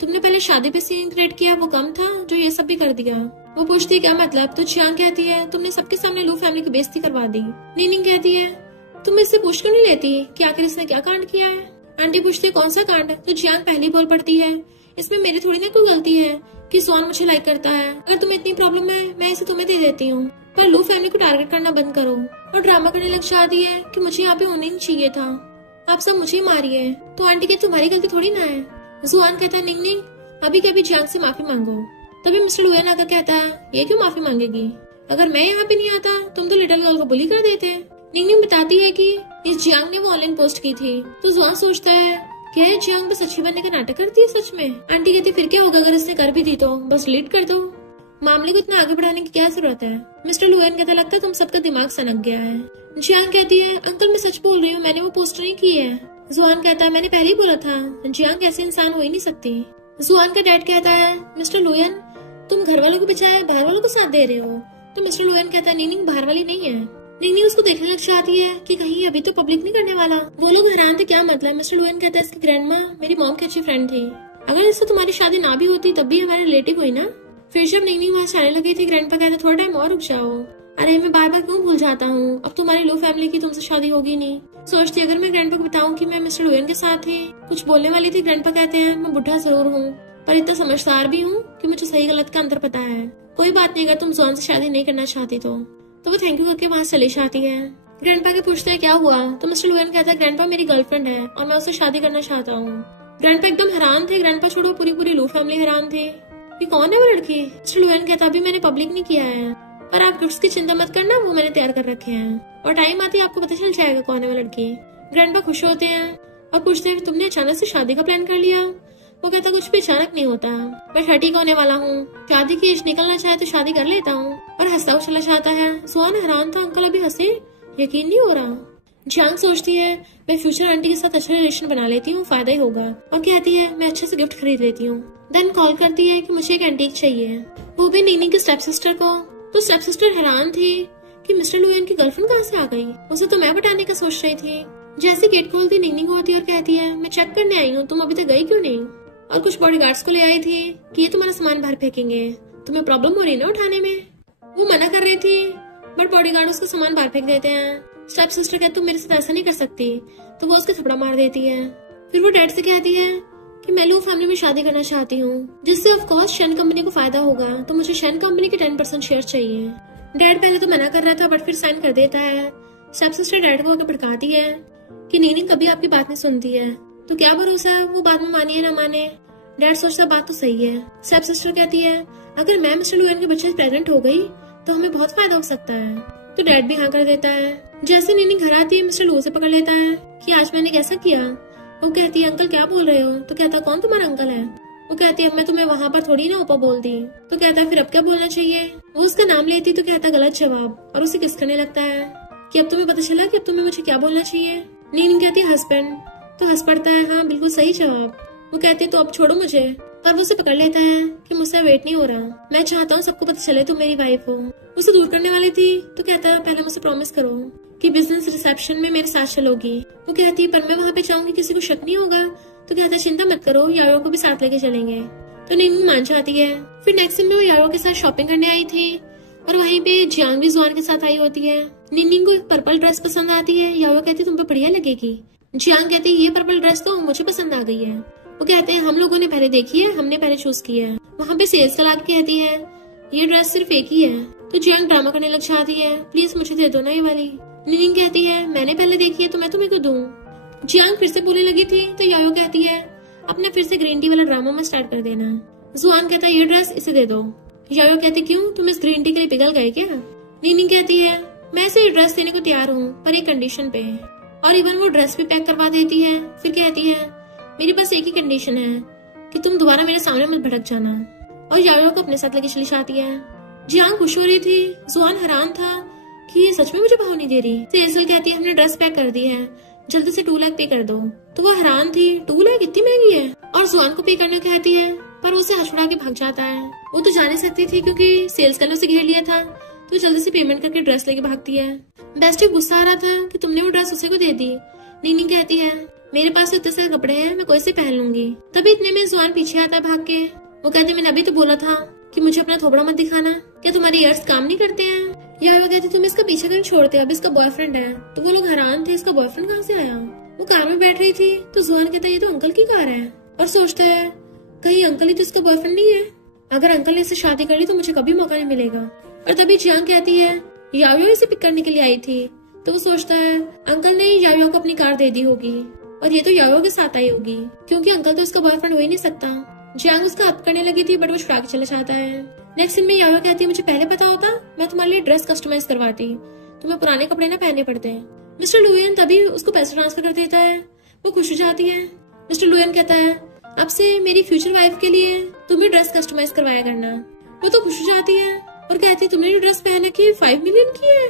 तुमने पहले शादी पे सीन क्रिएट किया, वो कम था जो ये सब भी कर दिया। वो पूछती है क्या मतलब। तो जियांग कहती है तुमने सबके सामने लू फैमिली की बेइज्जती करवा दी। निंगनिंग कहती है तुम इससे पूछ क्यों नहीं लेती कि आखिर इसने क्या कांड किया है। आंटी पूछती है कौन सा कांड। तो जियांग पहली बोल पड़ती है इसमें मेरी थोड़ी ना कोई गलती है कि जुआन मुझे लाइक करता है, अगर तुम्हें इतनी प्रॉब्लम है मैं इसे तुम्हें दे देती हूँ, पर लू फैमिली को टारगेट करना बंद करो। और ड्रामा करने लग जाती है कि मुझे यहाँ पे होना नहीं चाहिए था, आप सब मुझे ही मारिए। तो आंटी की तुम्हारी गलती थोड़ी ना है। जुआन कहता है निंगनिंग अभी के अभी जियांग से माफी मांगो। तभी मिस्टर लुएन आकर कहता है ये क्यों माफी मांगेगी, अगर मैं यहाँ पे नहीं आता तुम तो लिटिल गर्ल को बुली कर देते। निंगनिंग बताती है कि इस जियांग ने वो ऑनलाइन पोस्ट की थी। तो जुआन सोचता है क्या है जियांग बस अच्छी बनने का नाटक करती है सच में। आंटी कहती फिर क्या होगा अगर इसने कर भी दी तो बस डिलीट कर दो, मामले को इतना आगे बढ़ाने की क्या जरूरत है। मिस्टर लुएन कहता लगता है तुम सबका दिमाग सनक गया है। जियांग कहती है अंकल मैं सच बोल रही हूँ, मैंने वो पोस्ट नहीं की है। जुआन कहता है मैंने पहले ही बोला था, जियांग ऐसे इंसान हो ही नहीं सकती। जुआन का डैड कहता है मिस्टर लुएन तुम घर वालों को बचाए बाहर वालों को साथ दे रहे हो। तो मिस्टर लुएन कहता है नहीं बाहर वाली नहीं है। निंगनिंग उसको देखने लग जाती है कि कहीं अभी तो पब्लिक नहीं करने वाला। वो लोग हैरान थे क्या मतलब। मिस्टर लुएन कहता है इसकी ग्रैंडमा मेरी मॉम की अच्छी फ्रेंड थी, अगर इससे तुम्हारी शादी ना भी होती तब भी हमारे रिलेटिव हुई ना। फिर जब निंगनिंग वहाँ से आने लगी थी ग्रैंडपा कहता थोड़ा टाइम और रुक जाओ। अरे मैं बार बार क्यों भूल जाता हूँ, अब तुम्हारी लो फैमिली की तुमसे शादी होगी नहीं। सोचती अगर मैं ग्रैंडपा को बताऊं कि मैं मिस्टर लुएन के साथ थी। कुछ बोलने वाली थी, ग्रैंडपा कहते हैं मैं बुढ़ा जरूर हूँ पर इतना समझदार भी हूँ कि मुझे सही गलत का अंतर पता है। कोई बात नहीं अगर तुम जुआन से शादी नहीं करना चाहती तो वो थैंक यू करके वहाँ चली जाती है। ग्रैंडपा के पूछते हैं क्या हुआ। तो मिस्टर लुएन कहता है ग्रैंडपा मेरी गर्लफ्रेंड है और मैं उससे शादी करना चाहता हूँ। ग्रैंडपा एकदम हैरान थे, ग्रैंडपा छोड़ो पूरी लो फैमिली हैरान थे ये कौन है वो लड़की। मिस्टर लुएन कहता अभी मैंने पब्लिक नहीं किया है पर आप गिफ्ट्स की चिंता मत करना, वो मैंने तैयार कर रखे हैं और टाइम आते ही आपको पता चल जाएगा कौन है वो लड़की। ग्रैंडपा खुश होते हैं और पूछते हैं तुमने अचानक से शादी का प्लान कर लिया। वो कहता कुछ भी अचानक नहीं होता, मैं 30 का होने वाला हूँ, शादी की एज निकलना चाहे तो शादी कर लेता हूँ। और हंसता हुआ चला जाता है। जुआन हैरान था अंकल अभी हंसे, यकीन नहीं हो रहा। जियांग सोचती है मैं फ्यूचर आंटी के साथ अच्छा रिलेशन बना लेती हूँ, फायदा ही होगा। और कहती है मैं अच्छे से गिफ्ट खरीद लेती हूँ। देन कॉल करती है कि मुझे एक एंटीक चाहिए, वो भी निंगनिंग की स्टेप सिस्टर को। तो स्टेप सिस्टर हैरान थी कि मिस्टर लुएन की गर्लफ्रेंड कहाँ से आ गई, उसे तो मैं बताने का सोच रही थी। जैसे गेट खोलती निंगनिंग होती और कहती है मैं चेक करने आई हूँ, तुम अभी तक गई क्यों नहीं। और कुछ बॉडीगार्ड्स को ले आई थी कि ये तुम्हारा सामान बाहर फेंकेंगे, तुम्हें प्रॉब्लम हो रही ना उठाने में। वो मना कर रही थी बट बॉडीगार्ड उसका सामान बाहर फेंक देते हैं। स्टेप सिस्टर कहती तुम मेरे साथ ऐसा नहीं कर सकती, तो वो उसके थप्पड़ मार देती है। फिर वो डैड से कहती है कि मैं लू फैमिली में शादी करना चाहती हूँ जिससे ऑफ कोर्स शन कंपनी को फायदा होगा, तो मुझे शन कंपनी के 10% शेयर चाहिए। डैड पहले तो मना कर रहा था बट फिर साइन कर देता है। स्टेप सिस्टर डैड को आकर भड़काती है कि निंगनिंग कभी आपकी बात नहीं सुनती है, तो क्या भरोसा वो बाद में माने या ना माने। डैड सोचता बात तो सही है। स्टेप सिस्टर कहती है अगर मैं मिस्टर लुएन के बच्चे प्रेग्नेंट हो गई तो हमें बहुत फायदा हो सकता है। तो डैड भी हाँ कर देता है। जैसे निंगनिंग घर आती है मिस्टर लू से पकड़ लेता है कि आज मैंने कैसा किया। वो कहती है अंकल क्या बोल रहे हो। तो कहता कौन तुम्हारा अंकल है। वो कहती है मैं तुम्हें वहाँ पर थोड़ी ना ओपा बोल दी। तो कहता है फिर अब क्या बोलना चाहिए। वो उसका नाम लेती तो कहता गलत जवाब और उसे किस करने लगता है कि अब तुम्हें पता चला कि अब तुम्हें मुझे क्या बोलना चाहिए। निंगनिंग कहती है हस्बैंड। तो हंस पड़ता है हाँ बिल्कुल सही जवाब। वो कहती है तो अब छोड़ो मुझे, पर वो उसे पकड़ लेता है कि मुझसे वेट नहीं हो रहा, मैं चाहता हूँ सबको पता चले तुम मेरी वाइफ हो। उसे दूर करने वाली थी तो कहता पहले मुझसे प्रॉमिस करो कि बिजनेस रिसेप्शन में मेरे साथ चलोगी। वो कहती पर मैं वहाँ पे जाऊंगी किसी को शक नहीं होगा। तो कहता चिंता मत करो यारो को भी साथ लेके चलेंगे। तो निंगनिंग मान जाती है। फिर नेक्स्ट दिन में वो यारो के साथ शॉपिंग करने आई थी और वहीं पे जियांग भी जुआन के साथ आई होती है। निंगनिंग को एक पर्पल ड्रेस पसंद आती है। यारो कहती तुम पे बढ़िया लगेगी। जियांग कहती ये पर्पल ड्रेस तो मुझे पसंद आ गई है। वो कहते हैं हम लोगों ने पहले देखी है, हमने पहले चूज किया है। वहाँ पे सेल्स का लाके कहती है ये ड्रेस सिर्फ एक ही है। तो जियांग ड्रामा करने लग जाती है प्लीज मुझे दे दो ना ये वाली। निंगनिंग कहती है मैंने पहले देखी है तो मैं तुम्हें क्यों दूं। जियांग फिर से बोलने लगी थी तो यायो कहती है अपने फिर से ग्रीन टी वाला ड्रामा में स्टार्ट कर देना। जुआन कहता है ये ड्रेस इसे दे दो। यायो कहती क्यों तुम इस ग्रीन टी के लिए पिघल गए क्या। निंगनिंग कहती है मैं इसे ड्रेस देने को तैयार हूँ पर एक कंडीशन पे, और इवन वो ड्रेस भी पैक करवा देती है। फिर कहती है मेरी बस एक ही कंडीशन है कि तुम दोबारा मेरे सामने मत भटक जाना। और यायो को अपने साथ लेके चली जाती है। जियांग खुश हो रही थी, जुआन हैरान था कि ये सच में मुझे भाव नहीं दे रही। सेल्सगर्ल कहती है हमने ड्रेस पैक कर दी है, जल्दी से 2 लाख पे कर दो। तो वो हैरान थी 2 लाख इतनी महंगी है। और जुआन को पे करने को कहती है पर उसे हंसुड़ा के भाग जाता है। वो तो जा नहीं सकती थी क्योंकि सेल्सगर्ल ने उसे घेर लिया था, तो जल्दी से पेमेंट करके ड्रेस लेके भागती है। बेस्टी गुस्सा आ रहा था कि तुमने वो ड्रेस उसे को दे दी। निंगनिंग कहती है मेरे पास इतने सारे कपड़े हैं, मैं कोई से पहन लूंगी। तभी इतने में जुआन पीछे आता है भाग के। वो कहते मैंने अभी तो बोला था कि मुझे अपना थोबड़ा मत दिखाना, क्या तुम्हारे ईयर्स काम नहीं करते हैं। या वो कहती तुम इसका पीछे क्यों छोड़ते, अब इसका बॉयफ्रेंड है। तो वो लोग हैरान थे इसका बॉयफ्रेंड कहाँ से आया। वो कार में बैठ रही थी तो जुआन कहता ये तो अंकल की कार है, और सोचता है कहीं अंकल ही तो इसका बॉयफ्रेंड नहीं है। अगर अंकल ने इससे शादी कर ली तो मुझे कभी मौका नहीं मिलेगा। और तभी जियांग कहती है यायो इसे पिक करने के लिए आई थी। तो वो सोचता है अंकल ने यायो को अपनी कार दे दी होगी और ये तो यायो के साथ आई होगी, क्योंकि अंकल तो उसका बॉयफ्रेंड हो ही नहीं सकता। जियांग उसका हक करने लगी थी बट वो छुड़ा के चले जाता है। नेक्स्ट दिन में यायो कहती है मुझे पहले पता होता मैं तुम्हारे लिए ड्रेस कस्टमाइज करवाती। तुम्हें पुराने कपड़े ना पहनने पड़ते हैं। मिस्टर लुएन तभी उसको पैसे ट्रांसफर कर देता है। वो खुश हो जाती है। मिस्टर लुएन कहता है आपसे मेरी फ्यूचर वाइफ के लिए तुम भी ड्रेस कस्टमाइज करवाया करना। वो तो खुश हो जाती है और कहती है तुमने जो ड्रेस पहना की 5 मिलियन की है,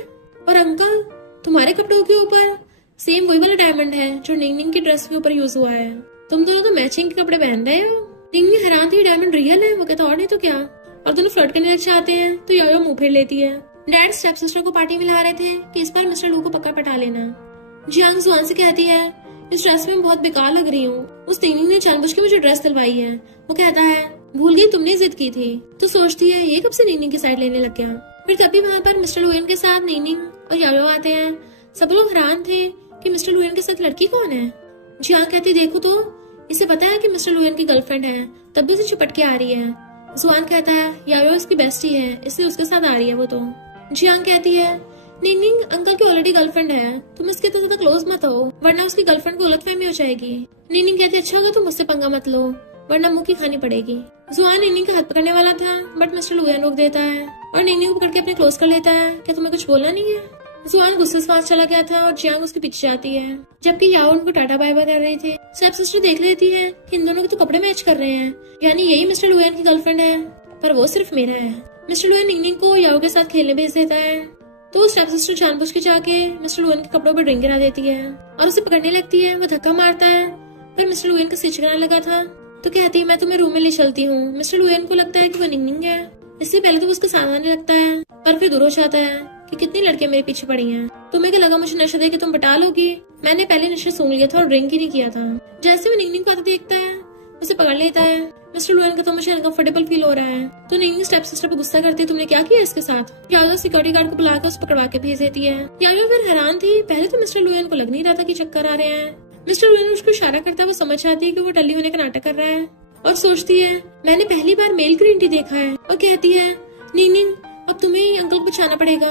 और अंकल तुम्हारे कपड़ों के ऊपर सेम वही वाला डायमंड है जो निंग की ड्रेस के ऊपर यूज हुआ है। तुम दोनों तो मैचिंग के कपड़े पहन रहे हो। निंग हैरान थी, डायमंड रियल है? वो कहता और नहीं तो क्या। और दोनों फ्लर्ट करने लग जाते हैं तो यो मुंह फेर लेती है। डैड स्टेप सिस्टर को पार्टी में ला रहे थे कि इस बार मिस्टर लू को पक्का पटा लेना। जियांग जुआन से कहती है इस ड्रेस में बहुत बेकार लग रही हूँ, उस निंग ने जानबूझ के मुझे ड्रेस दिलवाई है। वो कहता है भूल गई तुमने जिद की थी। तो सोचती है ये कब से निंग की साइड लेने लग गया। फिर तभी वहाँ पर मिस्टर लुएन के साथ निंग और याओ आते हैं। सब लोग हैरान थे कि मिस्टर लुएन के साथ लड़की कौन है। जियांग कहती देखो तो इसे पता है कि मिस्टर लुएन की गर्लफ्रेंड है, तब भी उसे चिपट के आ रही है। जुआन कहता है याओ इसकी बेस्टी है, इसलिए उसके साथ आ रही है वो तो। जियांग कहती है निंग अंकल की ऑलरेडी गर्लफ्रेंड है, तुम इसके तो ज्यादा क्लोज मत हो वरना उसकी गर्लफ्रेंड को गलतफहमी हो जाएगी। निंग कहती अच्छा होगा तुम मुझसे पंगा मत लो वरना मुंह की खानी पड़ेगी। जुआन निंग का हाथ पकड़ने वाला था बट मिस्टर लुएन रोक देता है और निंग को पकड़ के अपने क्लोज कर लेता है। क्या तुम्हें कुछ बोलना नहीं है? जुआन गुस्से से पास चला गया था और जियांग उसके पीछे जाती है, जबकि याओ उनको टाटा बाय बाय कर रही थी। स्टेप सिस्टर देख लेती है कि इन दोनों के तो कपड़े मैच कर रहे हैं, यानी यही मिस्टर लुएन की गर्लफ्रेंड है, पर वो सिर्फ मेरा है। मिस्टर लुएन निंग को याओ के साथ खेलने भेज देता है तो स्टेप सिस्टर जानबूझ के जाके मिस्टर लुएन के कपड़ों पर ड्रिंक गिरा देती है और उसे पकड़ने लगती है। वो धक्का मारता है पर मिस्टर लुएन का स्टिच कराने लगा था तो कहती है मैं तुम्हें रूम में ले चलती हूँ। मिस्टर लुएन को लगता है कि वो निंग है, इससे पहले तो वो उसका साथ आने लगता है पर फिर दूर हो जाता है कि कितनी लड़कियां मेरे पीछे पड़ी हैं। तुम्हें क्या लगा मुझे नशा दे के तुम पटा लोगी? मैंने पहले नशा सूंघ लिया था और ड्रिंक ही नहीं किया था। जैसे वो निंग को आता देखता है उसे पकड़ लेता है। मिस्टर लुएन का तो मुझे अनकंफर्टेबल फील हो रहा है। तो निंग स्टेप सिस्टर पर गुस्सा करती है तुमने क्या किया इसके साथ। याओ सिक्योरिटी गार्ड को बुलाकर उसे पकड़वा के भेज देती है। याओ फिर हैरान थी, पहले तो मिस्टर लुएन को लग नहीं रहा था कि चक्कर आ रहे हैं। मिस्टर लुएन उसको इशारा करता है, वो समझ जाती है कि वो टल्ली होने का नाटक कर रहा है और सोचती है मैंने पहली बार मेल ग्रीन टी देखा है, और कहती है निंग अब तुम्हें ही अंकल को बचाना पड़ेगा,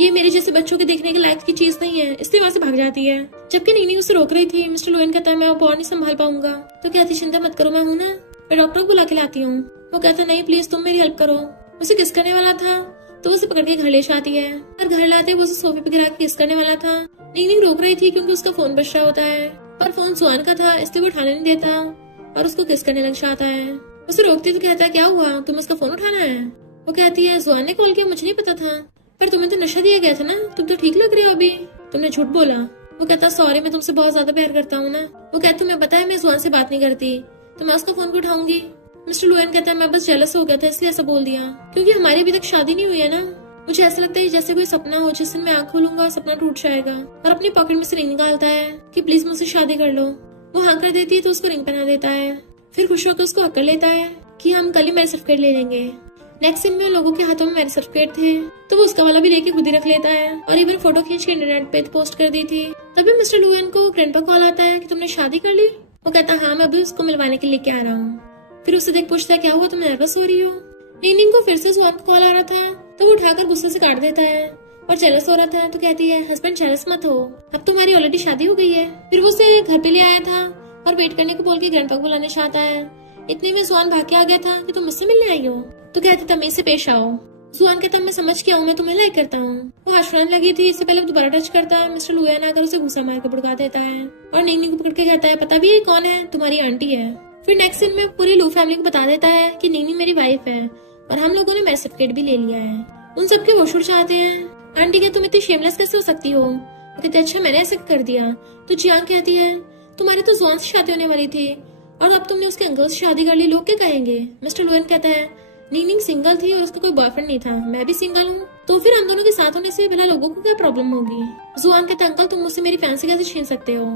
ये मेरे जैसे बच्चों के देखने के लायक की चीज नहीं है। इसलिए वहां से भाग जाती है। जबकि निंग उसे रोक रही थी। मिस्टर लुएन कहता है मैं अब और नहीं संभाल पाऊंगा। तो कहती चिंता मत करो मैं हूँ ना, मैं डॉक्टर को बुला के लाती हूँ। वो कहता नहीं प्लीज तुम मेरी हेल्प करो। उसे किस करने वाला था तो उसे पकड़ के घर ले जाती है और घर लाते वो उसे सोफे पे गिरा के किस करने वाला था। निंग रोक रही थी क्योंकि उसका फोन बज रहा होता है, पर फोन जुआन का था इसलिए वो उठाने नहीं देता और उसको किस करने लग जाता है। उसे रोकती तो कहता है क्या हुआ, तुम्हें उसका फोन उठाना है? वो कहती है जुआन ने कॉल किया, मुझे नहीं पता था, पर तुम्हें तो नशा दिया गया था ना, तुम तो ठीक लग रहे हो अभी, तुमने झूठ बोला। वो कहता सॉरी मैं तुमसे बहुत ज्यादा प्यार करता हूँ ना। वो कहता तुम्हें पता है मैं जुआन से बात नहीं करती, तो मैं उसका फोन को उठाऊंगी। मिस्टर लुएन कहता है मैं बस जेलस हो गया था इसलिए ऐसा बोल दिया, क्योंकि हमारी अभी तक शादी नहीं हुई है ना। मुझे ऐसा लगता है जैसे कोई सपना हो जिस दिन मैं आँख खोलूंगा सपना टूट जाएगा। और अपनी पॉकेट में से रिंग निकालता है कि प्लीज मुझसे शादी कर लो। वो हाँ कर देती है तो उसको रिंग पहना देता है, फिर खुश होकर उसको हक कर लेता है कि हम कल ही मैरिज सर्टिफिकेट ले लेंगे। नेक्स्ट दिन में लोगों के हाथों में मैरिज सर्टिफिकेट थे तो वो उसका वाला भी लेके खुद ही रख लेता है और इवन फोटो खींच के इंटरनेट पे पोस्ट कर दी थी। तभी मिस्टर लुएन को ग्रैंडपा कॉल आता है कि तुमने शादी कर ली। वो कहता हाँ मैं अभी उसको मिलवाने के लिए लेके आ रहा हूँ। फिर उससे देख पूछता है क्या हुआ, तुम नर्वस हो रही हो? निंग को फिर से जुआन का कॉल आ रहा था तो वो उठाकर गुस्से से काट देता है और जेलस हो रहा था तो कहती है हस्बैंड जेलस मत हो, अब तुम्हारी ऑलरेडी शादी हो गई है। फिर वो उसे घर पे ले आया था और वेट करने को बोल के ग्रैंडपा को बुलाने चाहता है। इतने में जुआन भाग के आ गया था कि तुम मुझसे मिलने आई हो, तो कहते तमीज से पेश आओ। जुआन कहता मैं समझ के आऊँ, मैं तुम्हें लाइक करता हूँ। वो हंसने लगी थी, इससे पहले वो दोबारा टच करता है। मिस्टर लुएन आकर उसे घूसा मार के भड़का देता है और निंग को पकड़ के कहता है पता भी ये कौन है, तुम्हारी आंटी है। फिर नेक्स्ट सीन में पूरी लू फैमिली को बता देता है कि निंग मेरी वाइफ है और हम लोगों ने मैरिज सर्टिफिकेट भी ले लिया है। उन सबके होश उड़ जाते हैं। आंटी क्या तुम इतनी शेमलेस कैसे हो सकती हो? वो कहते अच्छा मैंने ऐसे कर दिया। तो जियांग कहती है तुम्हारी तो जुआन से शादी होने वाली थी और अब तुमने उसके अंकल से शादी कर ली, लोग क्या कहेंगे? मिस्टर लुएन कहता है निंग सिंगल थी और उसका कोई बॉयफ्रेंड नहीं था, मैं भी सिंगल हूँ, तो फिर हम दोनों के साथ होने से भला लोगों को क्या प्रॉब्लम होगी? जुआन कहता अंकल तुम मुझसे मेरी फैंसी कैसे छीन सकते हो?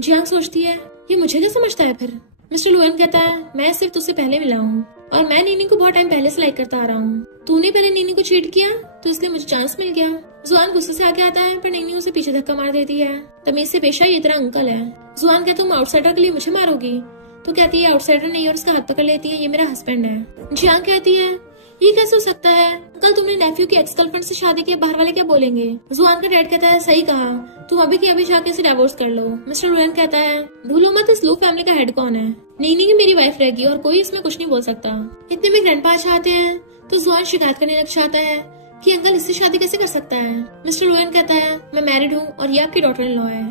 जियांग सोचती है ये मुझे क्या समझता है फिर? मिस्टर लुएन कहता है मैं सिर्फ तुझसे पहले मिला हूँ और मैं निंग को बहुत टाइम पहले से लाइक करता आ रहा हूँ। तूने पहले निंग को चीट किया तो इसलिए मुझे चांस मिल गया। जुआन गुस्से से आगे आता है पर निंग उसे पीछे धक्का मार देती है। तमीज से पेशा ये तेरा अंकल है। जुआन कहता तुम आउटसाइडर के लिए मुझे मारोगी? तो कहती है आउटसाइडर नहीं और उसका हाथ पकड़ लेती है ये मेरा हस्बैंड है। जियांग कहती है ये कैसे हो सकता है, कल तुमने नेफ्यू की एक्स गर्लफ्रेंड से शादी की, बाहर वाले क्या बोलेंगे? जुआन का डैड कहता है सही कहा, तुम अभी की अभी जाके इसे डिवोर्स कर लो। मिस्टर लुएन कहता है भूलो मत इस लू फैमिली का हेड कौन है, निंग मेरी वाइफ रहेगी और कोई इसमें कुछ नहीं बोल सकता। इतने में ग्रैंडपा चाहते हैं तो जुआन शिकायत करने लग जाता है कि अंकल इससे शादी कैसे कर सकता है। मिस्टर लुएन कहता है मैं मैरिड हूँ और ये आपकी डॉटर इन लॉ है।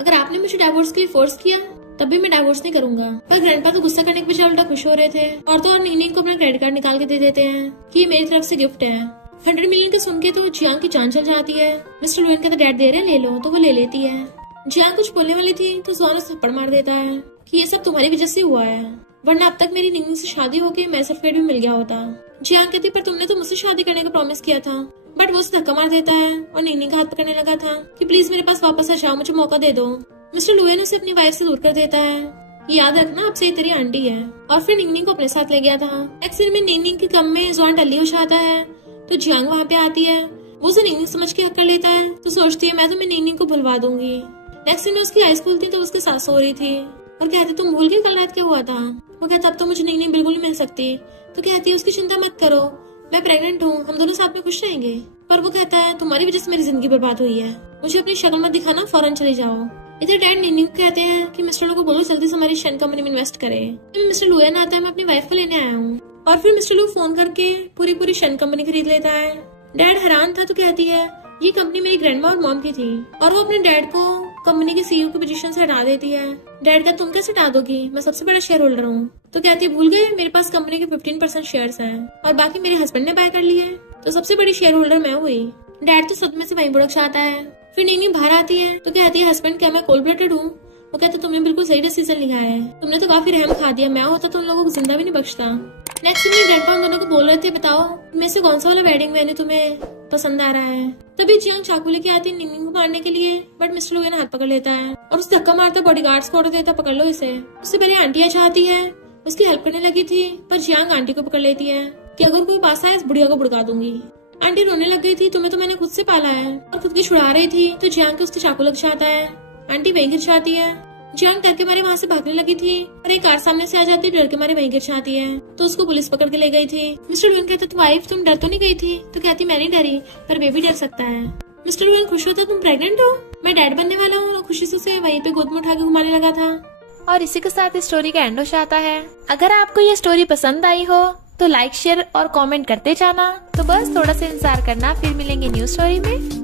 अगर आपने मुझे डाइवोर्स के लिए फोर्स किया तब भी मैं डाइवोर्स नहीं करूंगा। पर ग्रैंडपा तो गुस्सा करने के बजाय उल्टा खुश हो रहे थे और तो और नीनिंग को अपना क्रेडिट कार्ड निकाल के दे देते हैं कि ये मेरी तरफ से गिफ्ट है। 100 मिलियन का सुन के तो जियांग की जान चल जाती है। मिस्टर लुएन कहता डैड दे रहे ले लो, तो वो ले लेती है। जियांग कुछ बोलने वाली थी तो जुआन उसे थप्पड़ मार देता है कि ये सब तुम्हारी वजह से हुआ है, वरना अब तक मेरी नीनिंग से शादी होके मैरिज सर्टिफिकेट भी मिल गया होता। जियांग कहती पर तुमने तो मुझसे शादी करने का प्रॉमिस किया था। बट वो उसे धक्का मार देता है और नीनिंग का हाथ पकड़ने लगा था कि प्लीज मेरे पास वापस आ जाओ, मुझे मौका दे दो। मिस्टर लुएन उसे अपनी वाइफ से दूर कर देता है। याद रखना अब से ये तेरी आंटी है। और फिर नीनिंग को अपने साथ ले गया था। नेक्स्ट सीन में नीनिंग के कम में जुआन टल्ली हो जाता है तो जियांग वहाँ पे आती है। वो उसे नीनिंग समझ के हक कर लेता है तो सोचती है मैं तुम्हें नीनिंग को भुलवा दूंगी। नेक्स्ट सीन में उसकी आइज खुलती तो उसके सास सो रही थी और कहती तुम भूल गई कल रात क्या हुआ था। वो कहता अब तो मुझे नीनिंग बिल्कुल नहीं मिल सकती। तो कहती है उसकी चिंता मत करो, मैं प्रेग्नेंट हूँ, हम दोनों साथ में खुश रहेंगे। पर वो कहता है तुम्हारी वजह से मेरी जिंदगी बर्बाद हुई है, मुझे अपनी शक्ल मत दिखाना, फौरन चले जाओ। इधर डैड नीनिंग कहते हैं कि मिस्टर लू को बोलो जल्दी से हमारी शन कंपनी में इन्वेस्ट करे। मिस्टर लुएन आता है मैं अपनी वाइफ को लेने आया हूँ। और फिर मिस्टर लू फोन करके पूरी शन कंपनी खरीद लेता है। डैड हैरान था तो कहती है ये कंपनी मेरी ग्रैंडमा और मॉम की थी। और वो अपने डैड को कंपनी के सीईओ की पोजीशन से हटा देती है। डैड का तुम कैसे हटा दोगी, मैं सबसे बड़ा शेयर होल्डर हूँ। तो कहती है भूल गए मेरे पास कंपनी के 15% शेयर्स हैं और बाकी मेरे हस्बैंड ने बाय कर लिए, तो सबसे बड़ी शेयर होल्डर मैं हुई। डैड तो सदमे से वहीं बुड़क जाता है। फिर नीनी बाहर आती है तो कहती है हस्बैंड क्या मैं कोल्ड ब्लडेड हूँ। वो कहते तुमने बिल्कुल सही डिसीजन लिया है, तुमने तो काफी रहम खा दिया, मैं होता तो उन लोगों को जिंदा भी नहीं बख्शता। नेक्स्ट में ग्रैंडपा उन दोनों को बोल रहे थे बताओ इनमें से कौन सा वाला वेडिंग वेन्यू तुम्हें पसंद आ रहा है। तभी जियांग चाकू लेके आती है नीनिंग को मारने के लिए, बट मिस्टर लुएन हाथ पकड़ लेता है और उसे धक्का मारता बॉडीगार्ड्स को ऑर्डर देता पकड़ लो इसे। उससे पहले आंटी आ जाती है, उसकी हेल्प करने लगी थी पर जियांग आंटी को पकड़ लेती है कि अगर कोई पास आए इस बुढ़िया को भुड़का दूंगी। आंटी रोने लग गई थी तुम्हें तो मैंने खुद से पाला है और खुद की छुड़ा रही थी तो जियांग के उसके चाकू लग जाता है। आंटी वहीं गिर जाती है। जियांग डर के मारे वहाँ से भागने लगी थी और एक कार सामने से आ जाती है, डर के मारे वहीं गिर जाती है तो उसको पुलिस पकड़ के ले गई थी। मिस्टर लुएन कहता तो वाइफ तुम डर तो नहीं गई थी। तो कहती मैं नहीं डरी पर बेबी डर सकता है। मिस्टर लुएन खुश होता तुम प्रेग्नेंट हो, मैं डैड बनने वाला हूँ और खुशी से उसे वहीं पे गोद में उठा के घुमाने लगा था। और इसी के साथ इस स्टोरी का एंड हो जाता है। अगर आपको ये स्टोरी पसंद आई हो तो लाइक शेयर और कमेंट करते जाना। तो बस थोड़ा सा इंतजार करना, फिर मिलेंगे न्यू स्टोरी में।